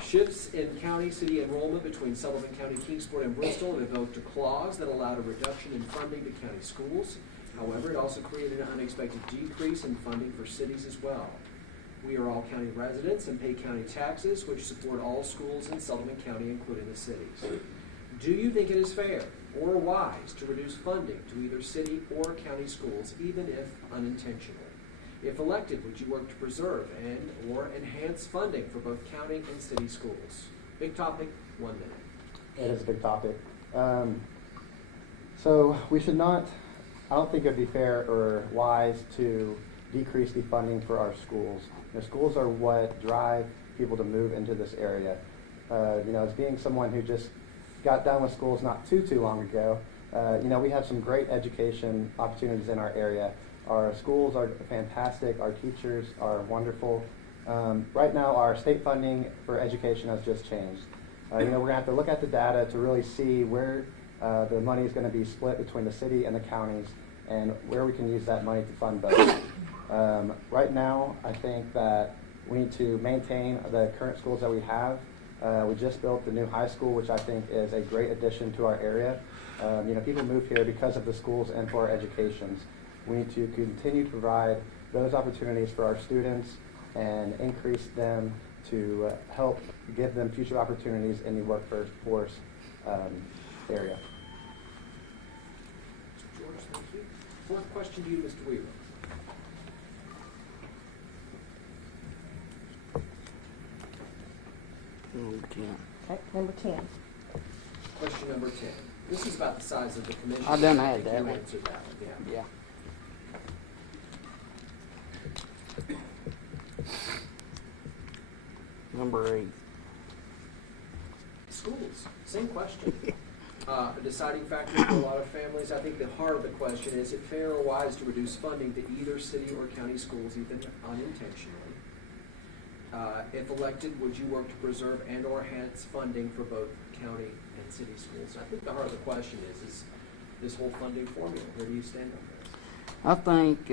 Shifts in county-city enrollment between Sullivan County, Kingsport, and Bristol have evoked a clause that allowed a reduction in funding to county schools. However, it also created an unexpected decrease in funding for cities as well. We are all county residents and pay county taxes, which support all schools in Sullivan County, including the cities. Do you think it is fair or wise to reduce funding to either city or county schools, even if unintentionally? If elected, would you work to preserve and or enhance funding for both county and city schools? Big topic, 1 minute. It is a big topic. So we should not, I don't think it would be fair or wise to decrease the funding for our schools. Schools are what drive people to move into this area. As being someone who just got done with schools not too long ago, we have some great education opportunities in our area. Our schools are fantastic. Our teachers are wonderful. Right now, our state funding for education has just changed. We're going to have to look at the data to really see where the money is going to be split between the city and the counties and where we can use that money to fund both. Right now, I think that we need to maintain the current schools that we have. We just built the new high school, which I think is a great addition to our area. People move here because of the schools and for our educations. We need to continue to provide those opportunities for our students and increase them to help give them future opportunities in the workforce area. Mr. George, thank you. 4th question to you, Mr. Weaver. Number 10. Okay, number 10. Question number 10. This is about the size of the commission. I done had think that you one. answered that one, yeah. Yeah. Number 8. schools, same question. A deciding factor for a lot of families. I think the heart of the question is it fair or wise to reduce funding to either city or county schools, even unintentionally? If elected, would you work to preserve and/or enhance funding for both county and city schools? I think the heart of the question is this whole funding formula. Where do you stand on this? I think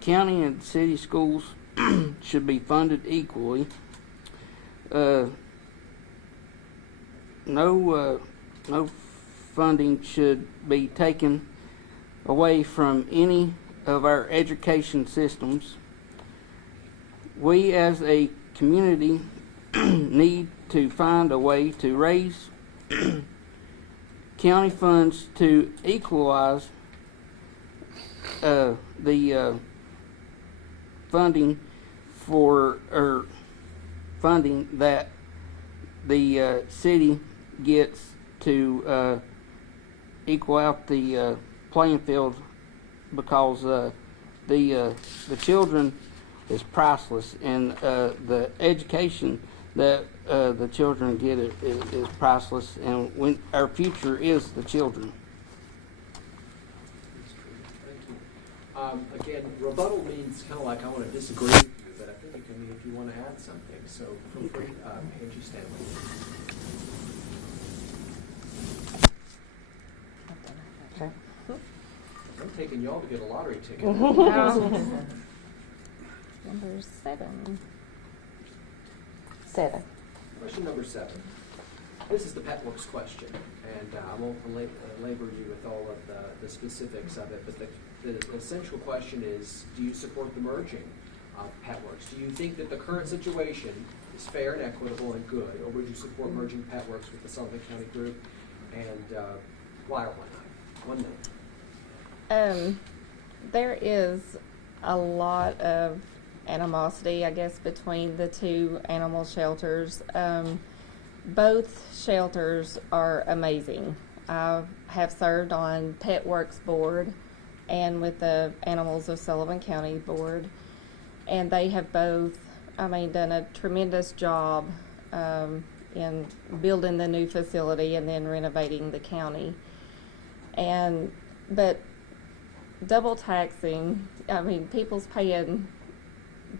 county and city schools should be funded equally. No funding should be taken away from any of our education systems. We as a community need to find a way to raise county funds to equalize the funding funding that the city gets to equal out the playing field, because the children is priceless, and the education that the children get is priceless, and when our future is the children. Thank you. Again, rebuttal means kind of like I want to disagree with you, but I think it can mean if you want to add something. So feel free, Angie Stanley. Okay. I'm taking y'all to get a lottery ticket. Number 7. 7. Question number 7. This is the PetWorks question, and I won't labor you with all of the specifics of it, but the essential question is, do you support the merging of PetWorks? Do you think that the current situation is fair and equitable and good, or would you support merging PetWorks with the Sullivan County group, and why or why not? One minute. There is a lot of animosity, I guess, between the two animal shelters. Both shelters are amazing. I have served on PetWorks board and with the Animals of Sullivan County board, and they have both, done a tremendous job in building the new facility and then renovating the county. But double taxing, people's paying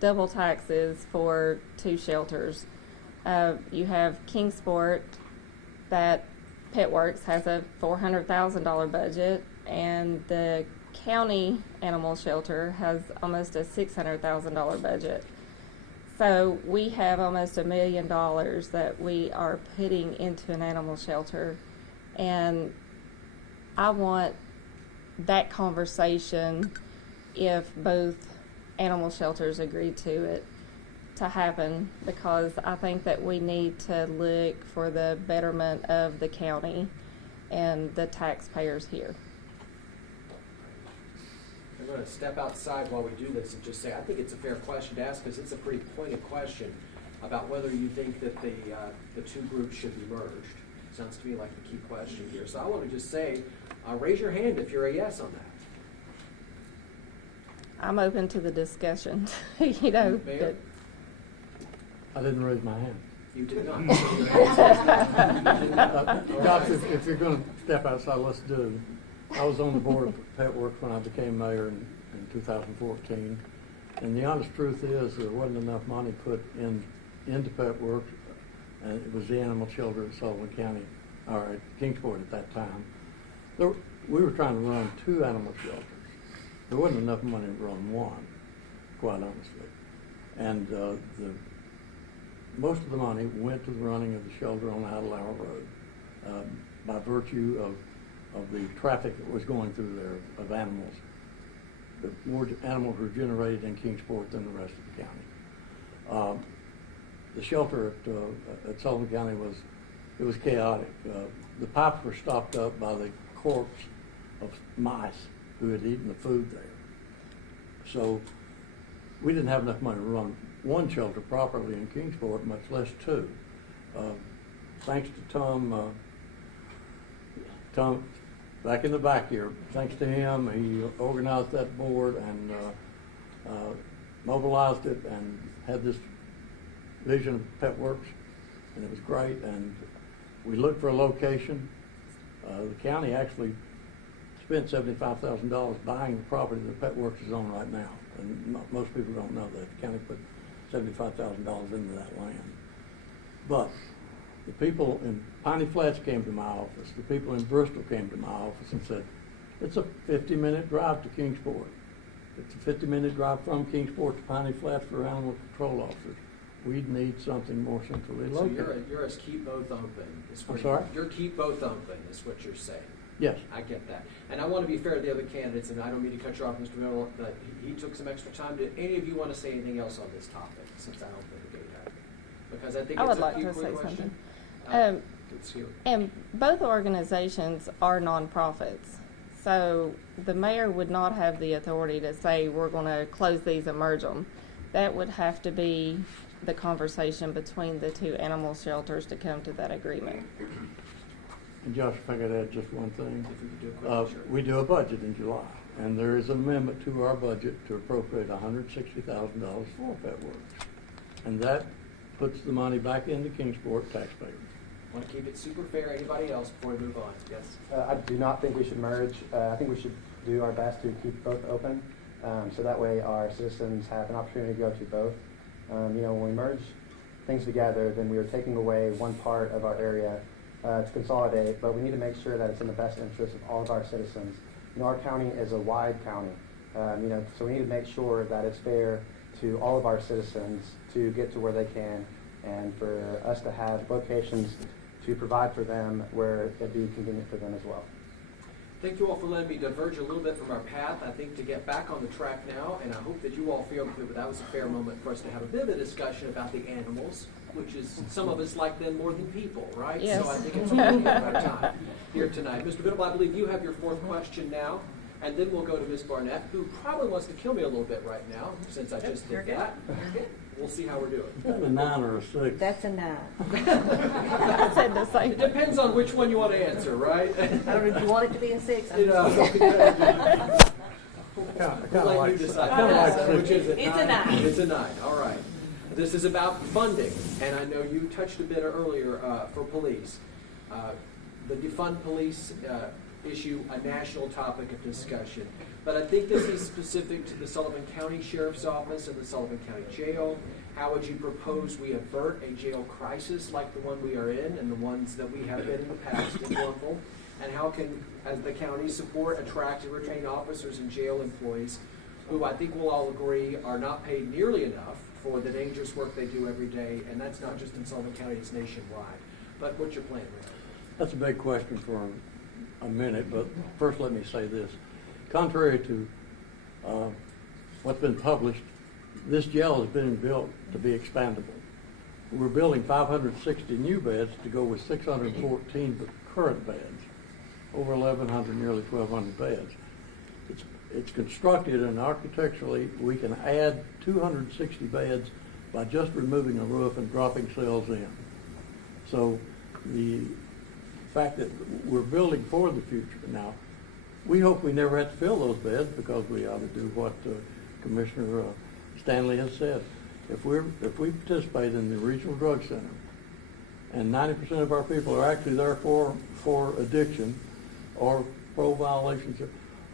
double taxes for two shelters. You have Kingsport, that PetWorks has a $400,000 budget, and the county animal shelter has almost a $600,000 budget. So we have almost $1 million that we are putting into an animal shelter, and I want that conversation, if both animal shelters agree to it, to happen, because I think that we need to look for the betterment of the county and the taxpayers here. I'm going to step outside while we do this and just say I think it's a fair question to ask, because it's a pretty pointed question about whether you think that the two groups should be merged. Sounds to me like the key question here. So I want to just say, raise your hand if you're a yes on that. I'm open to the discussion. Mayor? I didn't raise my hand. You did not. Doc, if you're going to step outside, let's do. I was on the board of PetWorks when I became mayor in 2014, and the honest truth is there wasn't enough money put into PetWorks, and it was the animal shelter at Sullivan County, or at Kingsport at that time. We were trying to run 2 animal shelters. There wasn't enough money to run one, quite honestly. And most of the money went to the running of the shelter on Idlehour Road by virtue of the traffic that was going through there of animals. The more animals were generated in Kingsport than the rest of the county. The shelter at Sullivan County was chaotic. The pipes were stopped up by the corpse of mice who had eaten the food there. So we didn't have enough money to run one shelter properly in Kingsport, much less 2. Thanks to Tom, back in the back here, thanks to him, he organized that board and mobilized it and had this vision of PetWorks, and it was great. And We looked for a location. The county actually spent $75,000 buying the property that Pet Works is on right now. And most people don't know that. The county put $75,000 into that land. But the people in Piney Flats came to my office. The people in Bristol came to my office and said, it's a 50-minute drive to Kingsport. It's a 50-minute drive from Kingsport to Piney Flats for animal control officers. We need something more centrally So located. you're a keep both open. I'm sorry? You're keep both open is what you're saying. Yes. I get that. And I want to be fair to the other candidates, and I don't mean to cut you off, Mr. Miller, but he took some extra time. Did any of you want to say anything else on this topic, since I don't think the gate had? Because I think I it's would a like key to quick say question. something. Let's hear it. And both organizations are nonprofits. So the mayor would not have the authority to say, we're going to close these and merge them. That would have to be the conversation between the two animal shelters to come to that agreement. And Josh, if I could add just one thing. If we could do a quick, sure. We do a budget in July, and there is an amendment to our budget to appropriate $160,000 for Pet Works. And that puts the money back into Kingsport taxpayers. Want to keep it super fair. Anybody else before we move on? Yes. I do not think we should merge. I think we should do our best to keep both open, so that way our citizens have an opportunity to go to both. When we merge things together, then we are taking away one part of our area to consolidate, but we need to make sure that it's in the best interest of all of our citizens. Our county is a wide county, so we need to make sure that it's fair to all of our citizens to get to where they can, and for us to have locations to provide for them where it'd be convenient for them as well. Thank you all for letting me diverge a little bit from our path. I think to get back on the track now, and I hope that you all feel that that was a fair moment for us to have a bit of a discussion about the animals, which is, some of us like them more than people, right? Yes. So I think it's really our time here tonight. Mr. Biddle, I believe you have your fourth question now, and then we'll go to Ms. Barnett, who probably wants to kill me a little bit right now, since I just did that. We'll see how we're doing. Is that a 9 or a 6? That's a 9. I said the same. It depends on which one you want to answer, right? I don't know if you want it to be a 6. You know, we'll let you decide. Which is it? It's a 9. It's a 9. All right. This is about funding, and I know you touched a bit earlier for police. The defund police issue, a national topic of discussion. But I think this is specific to the Sullivan County Sheriff's Office and the Sullivan County Jail. How would you propose we avert a jail crisis like the one we are in and the ones that we have been in the past in Norfolk? And how can, as the county, support, attract, and retain officers and jail employees who I think we'll all agree are not paid nearly enough for the dangerous work they do every day, and that's not just in Sullivan County, it's nationwide. But what's your plan, Rick? That's a big question for a minute, but first let me say this. Contrary to what's been published, this jail is being built to be expandable. We're building 560 new beds to go with 614 current beds, over 1,100, nearly 1,200 beds. It's constructed, and architecturally we can add 260 beds by just removing a roof and dropping cells in. So the fact that we're building for the future now, we hope we never have to fill those beds because we ought to do what Commissioner Stanley has said. If we participate in the regional drug center, and 90% of our people are actually there for addiction or parole violations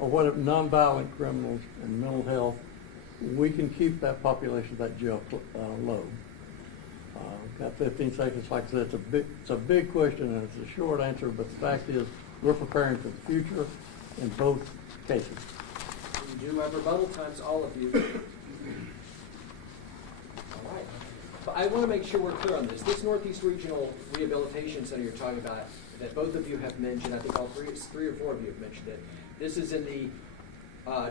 or what nonviolent criminals and mental health, we can keep that population of that jail low. Got 15 seconds. Like I said, it's a big question and it's a short answer, but the fact is we're preparing for the future in both cases. You do have rebuttal times, all of you. All right. But I want to make sure we're clear on this. This Northeast Regional Rehabilitation Center you're talking about, that both of you have mentioned, I think all three or four of you have mentioned it. This is in the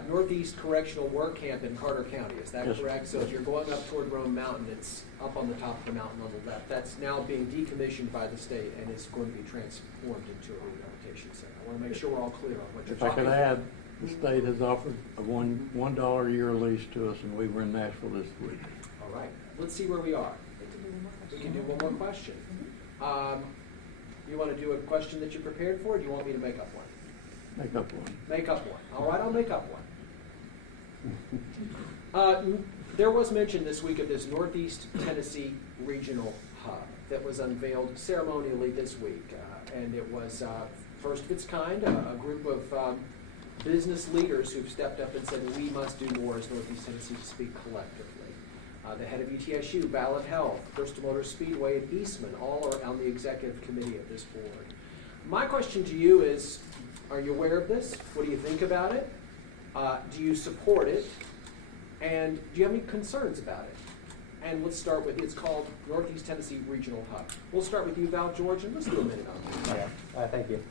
Northeast Correctional Work Camp in Carter County. Is that correct? So if you're going up toward Rome Mountain, it's up on the top of the mountain on the left. That's now being decommissioned by the state and is going to be transformed into a rehabilitation center. I want to make sure we're all clear on what you're If I talking could about. add, the state has offered a $1 a year lease to us, and we were in Nashville this week. All right. Let's see where we are. We can do one more question. You want to do a question that you prepared for, or do you want me to make up one? Make up one. Make up one. All right, I'll make up one. There was mention this week of this Northeast Tennessee Regional Hub that was unveiled ceremonially this week. And it was first of its kind, a group of business leaders who've stepped up and said we must do more as Northeast Tennessee to speak collectively. The head of UTSU, Ballot Health, Bristol Motor Speedway, and Eastman all are on the executive committee of this board. My question to you is, are you aware of this? What do you think about it? Do you support it? And do you have any concerns about it? And let's start with, it's called Northeast Tennessee Regional Hub. We'll start with you, Val George, and let's do a minute on it. Yeah, thank you.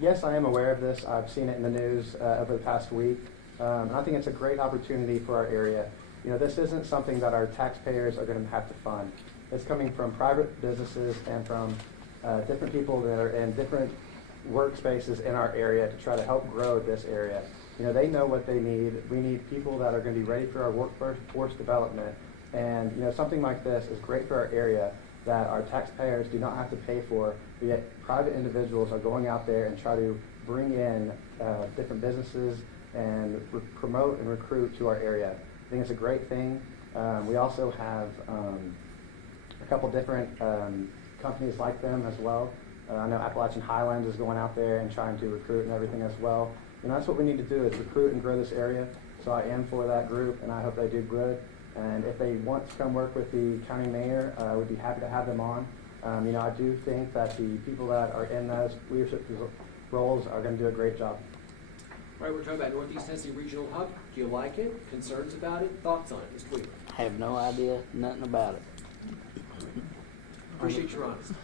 Yes, I am aware of this. I've seen it in the news over the past week. And I think it's a great opportunity for our area. You know, this isn't something that our taxpayers are going to have to fund. It's coming from private businesses and from different people that are in different workspaces in our area to try to help grow this area. You know, they know what they need. We need people that are going to be ready for our workforce development. And, you know, something like this is great for our area that our taxpayers do not have to pay for, but yet private individuals are going out there and try to bring in different businesses and promote and recruit to our area. I think it's a great thing. We also have a couple different companies like them as well. I know Appalachian Highlands is going out there and trying to recruit and everything as well. And that's what we need to do is recruit and grow this area. So I am for that group, and I hope they do good. And if they want to come work with the county mayor, we'd be happy to have them on. You know, I do think that the people that are in those leadership roles are going to do a great job. All right, we're talking about Northeast Tennessee Regional Hub. Do you like it? Concerns about it? Thoughts on it? Mr. Weaver. Have no idea, nothing about it. Appreciate your honesty.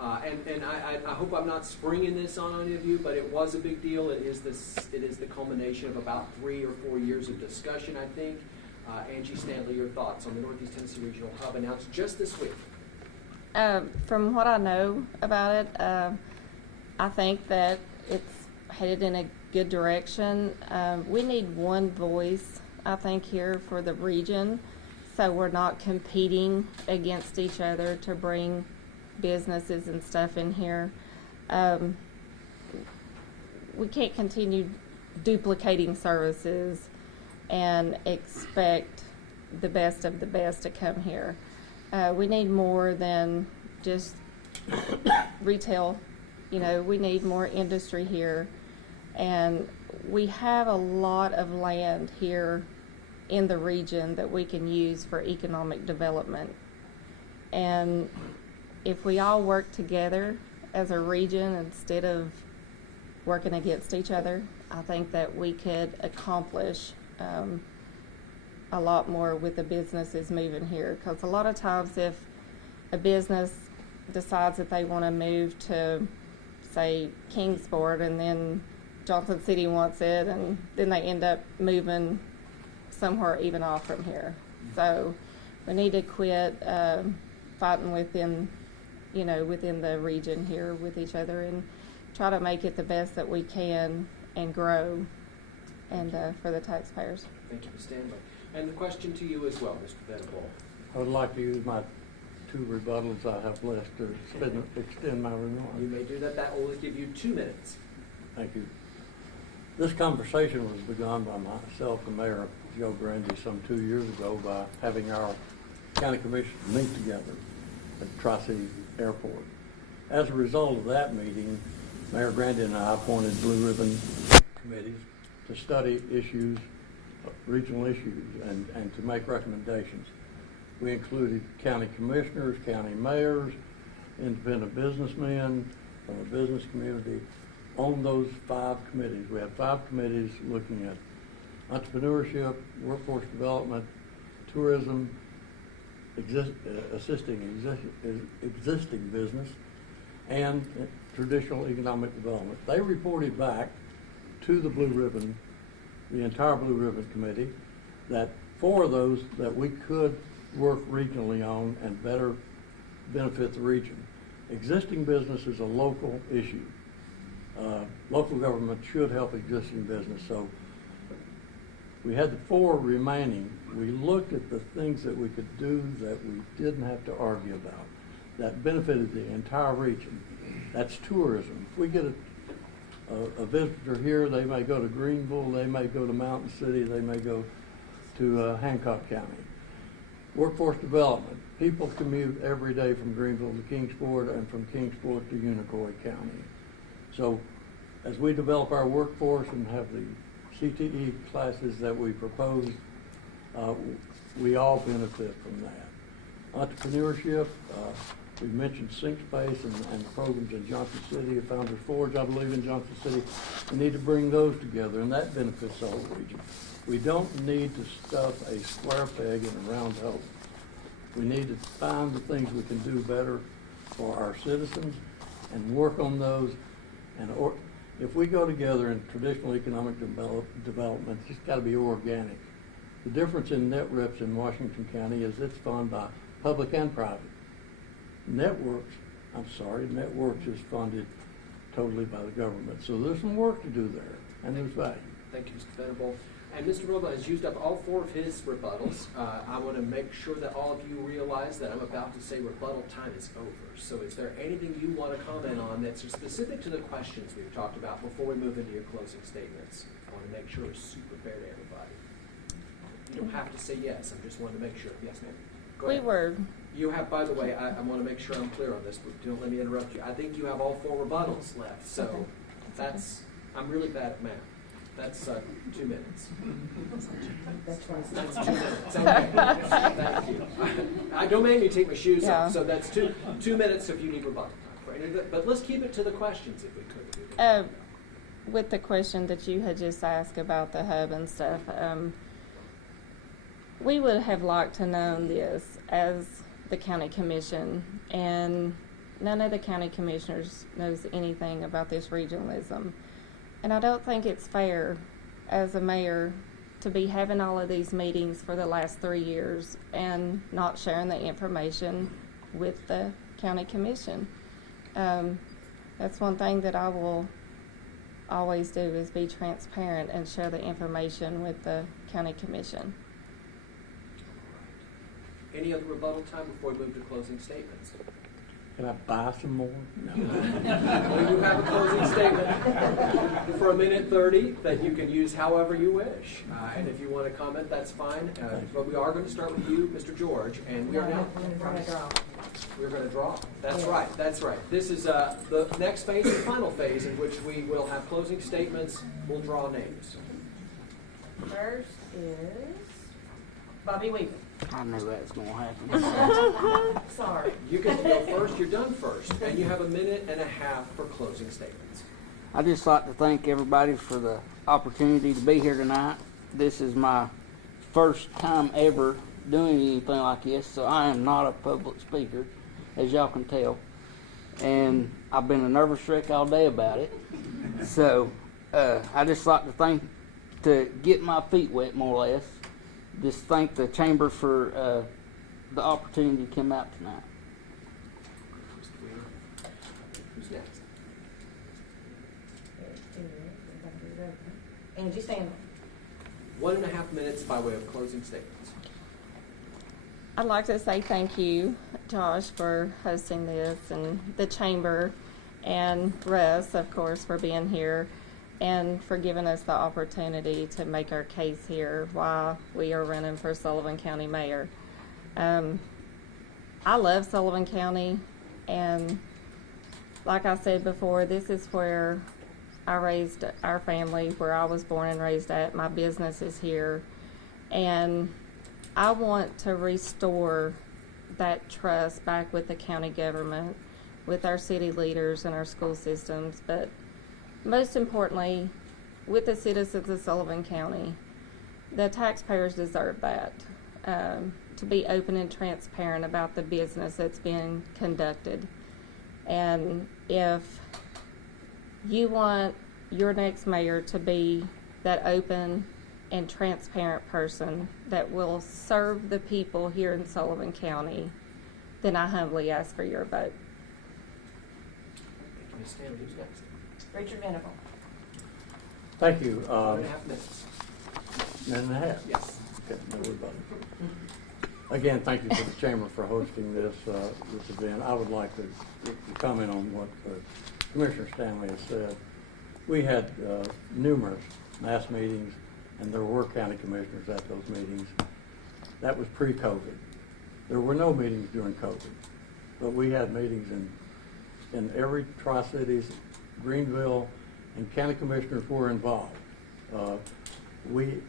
And I hope I'm not springing this on any of you, but it was a big deal. It is the culmination of about 3 or 4 years of discussion, I think. Angie Stanley, your thoughts on the Northeast Tennessee Regional Hub announced just this week? From what I know about it, I think that it's headed in a good direction. We need one voice, I think, here for the region, so we're not competing against each other to bring businesses and stuff in here. We can't continue duplicating services and expect the best of the best to come here. We need more than just retail. You know, we need more industry here. And we have a lot of land here in the region that we can use for economic development. And if we all work together as a region instead of working against each other, I think that we could accomplish a lot more with the businesses moving here. Because a lot of times if a business decides that they want to move to, say, Kingsport, and then Johnson City wants it, and then they end up moving somewhere even off from here. So we need to quit fighting within the region here with each other and try to make it the best that we can and grow and for the taxpayers. Thank you, Ms. Stanley. And the question to you as well, Mr. Venable. I would like to use my 2 rebuttals I have left to extend my remarks. You may do that. That will give you 2 minutes. Thank you. This conversation was begun by myself and Mayor Joe Grundy some 2 years ago by having our county commission meet together at Tri-City Airport. As a result of that meeting, Mayor Grundy and I appointed blue ribbon committees to study issues, regional issues, and to make recommendations. We included county commissioners, county mayors, independent businessmen from the business community on those 5 committees. We have 5 committees looking at entrepreneurship, workforce development, tourism, assisting existing business, and traditional economic development. They reported back to the Blue Ribbon, the entire Blue Ribbon Committee, that 4 of those that we could work regionally on and better benefit the region. Existing business is a local issue. Local government should help existing business. So we had the 4 remaining. We looked at the things that we could do that we didn't have to argue about, that benefited the entire region. That's tourism. If we get a visitor here, they may go to Greenville, they may go to Mountain City, they may go to Hancock County. Workforce development. People commute every day from Greenville to Kingsport and from Kingsport to Unicoi County. So as we develop our workforce and have the CTE classes that we propose, we all benefit from that. Entrepreneurship, we mentioned Sync Space and the programs in Johnson City, Founders Forge, I believe, in Johnson City. We need to bring those together, and that benefits the whole region. We don't need to stuff a square peg in a round hole. We need to find the things we can do better for our citizens and work on those. And if we go together in traditional economic development, it's got to be organic. The difference in net reps in Washington County is it's funded by public and private. Networks is funded totally by the government. So there's some work to do there, and there's value. Thank you, Mr. Venable. And Mr. Roba has used up all 4 of his rebuttals. I want to make sure that all of you realize that I'm about to say rebuttal time is over. So is there anything you want to comment on that's specific to the questions we've talked about before we move into your closing statements? I want to make sure it's super fair to everybody. You don't have to say yes. I just wanted to make sure. Yes, ma'am. Go ahead. We were. You have, by the way, I want to make sure I'm clear on this, but don't let me interrupt you. I think you have all 4 rebuttals left. So Okay. that's, I'm really bad at math. That's 2 minutes. That's twice. That's 2 minutes. Okay. Thank you. Don't make me take my shoes Yeah. off. So that's two minutes if you need rebuttal time. But let's keep it to the questions if we could. With the question that you had just asked about the hub and stuff, we would have liked to known this as the county commission, and none of the county commissioners knows anything about this regionalism. And I don't think it's fair as a mayor to be having all of these meetings for the last 3 years and not sharing the information with the county commission. That's one thing that I will always do, is be transparent and share the information with the county commission. Any other rebuttal time before we move to closing statements? Can I buy some more? No. Well, you have a closing statement for 1:30 that you can use however you wish. And if you want to comment, that's fine. But we are going to start with you, Mr. George, and we are now. We're going to draw. We're going to draw. That's right. That's right. This is the next phase, the final phase, in which we will have closing statements. We'll draw names. First is Bobby Weaver. I knew that was going to happen. Sorry. You can go first. You're done first, and you have 1.5 minutes for closing statements. I'd just like to thank everybody for the opportunity to be here tonight. This is my first time ever doing anything like this, so I am not a public speaker, as y'all can tell. And I've been a nervous wreck all day about it. So I just like to get my feet wet, more or less. Just thank the chamber for the opportunity to come out tonight. Who's next? Angie Stanley. 1.5 minutes by way of closing statements. I'd like to say thank you, Josh, for hosting this, and the chamber, and Russ, of course, for being here, and for giving us the opportunity to make our case here while we are running for Sullivan County Mayor. I love Sullivan County, and like I said before, this is where I raised our family, where I was born and raised at. My business is here, and I want to restore that trust back with the county government, with our city leaders and our school systems, but most importantly, with the citizens of Sullivan County. The taxpayers deserve that, to be open and transparent about the business that's being conducted. And if you want your next mayor to be that open and transparent person that will serve the people here in Sullivan County, then I humbly ask for your vote. Thank you, Ms. Stanley. Who's next? Richard Venable. Thank you. 1.5 minutes. 1.5. Yes. Okay, no rebuttal. Again, thank you to the chamber for hosting this event. I would like to comment on what Commissioner Stanley has said. We had numerous mass meetings, and there were county commissioners at those meetings. That was pre-COVID. There were no meetings during COVID, but we had meetings in every Tri-Cities, Greenville, and county commissioners were involved. We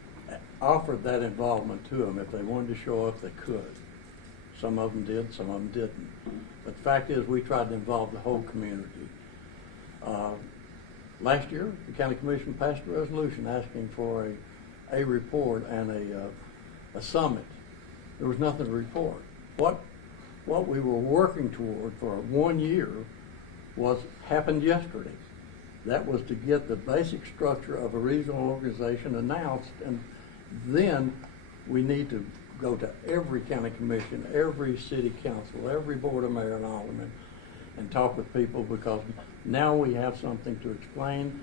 offered that involvement to them. If they wanted to show up, they could. Some of them did, some of them didn't. But the fact is, we tried to involve the whole community. Last year, the county commission passed a resolution asking for a report and a summit. There was nothing to report. What we were working toward for 1 year happened yesterday. That was to get the basic structure of a regional organization announced, and then we need to go to every county commission, every city council, every board of mayor and aldermen, and talk with people, because now we have something to explain.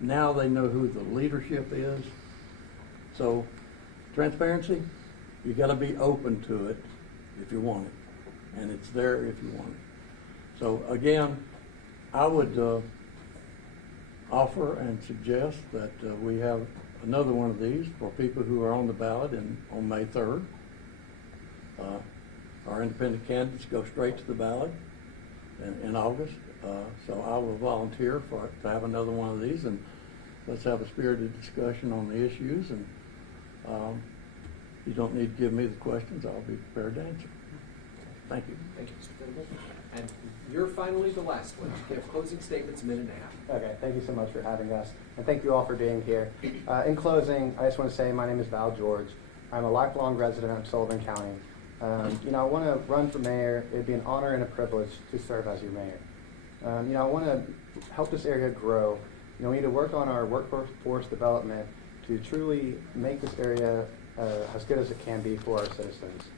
Now they know who the leadership is. So, transparency, you got to be open to it if you want it, and it's there if you want it. So again, I would offer and suggest that we have another one of these for people who are on the ballot on May 3rd. Our independent candidates go straight to the ballot in August. So I will volunteer to have another one of these, and let's have a spirited discussion on the issues. And you don't need to give me the questions. I'll be prepared to answer. Thank you. Thank you, Mr. Venable. And you're finally the last one. You have closing statements, a minute and a half. Okay, thank you so much for having us, and thank you all for being here. In closing, I just want to say my name is Val George. I'm a lifelong resident of Sullivan County. I want to run for mayor. It'd be an honor and a privilege to serve as your mayor. I want to help this area grow. We need to work on our workforce development to truly make this area as good as it can be for our citizens.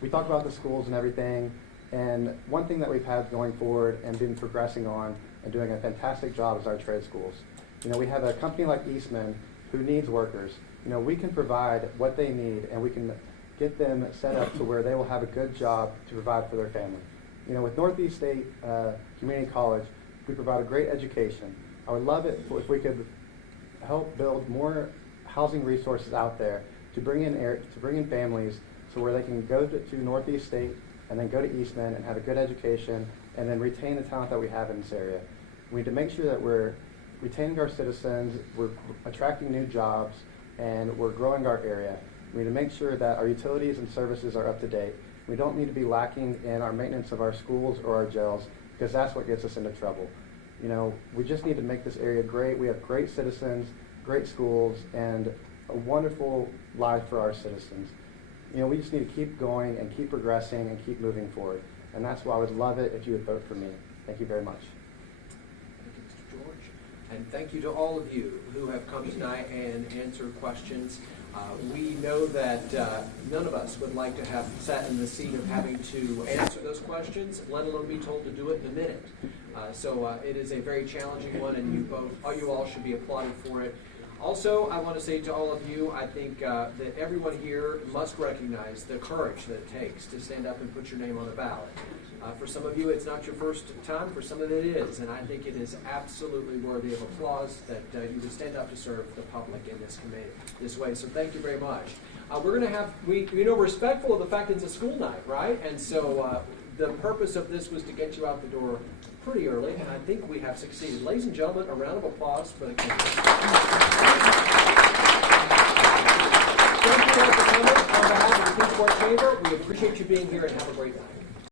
We talk about the schools and everything, and one thing that we've had going forward and been progressing on and doing a fantastic job is our trade schools. We have a company like Eastman who needs workers. We can provide what they need, and we can get them set up to where they will have a good job to provide for their family. With Northeast State Community College, we provide a great education. I would love it if we could help build more housing resources out there to bring in families, so where they can go to Northeast State and then go to Eastman and have a good education and then retain the talent that we have in this area. We need to make sure that we're retaining our citizens, we're attracting new jobs, and we're growing our area. We need to make sure that our utilities and services are up to date. We don't need to be lacking in our maintenance of our schools or our jails, because that's what gets us into trouble. We just need to make this area great. We have great citizens, great schools, and a wonderful life for our citizens. We just need to keep going and keep progressing and keep moving forward. And that's why I would love it if you would vote for me. Thank you very much. Thank you, Mr. George. And thank you to all of you who have come tonight and answered questions. We know that none of us would like to have sat in the seat of having to answer those questions, let alone be told to do it in a minute. So it is a very challenging one, and you all should be applauded for it. Also, I want to say to all of you, I think that everyone here must recognize the courage that it takes to stand up and put your name on the ballot. For some of you, it's not your first time. For some of it is. And I think it is absolutely worthy of applause that you would stand up to serve the public in this way. So thank you very much. We're going to have, we're respectful of the fact it's a school night, right? And so the purpose of this was to get you out the door pretty early, and I think we have succeeded. Ladies and gentlemen, a round of applause for the candidates. Thank you all for coming. On behalf of the Kingsport Chamber, we appreciate you being here, and have a great night.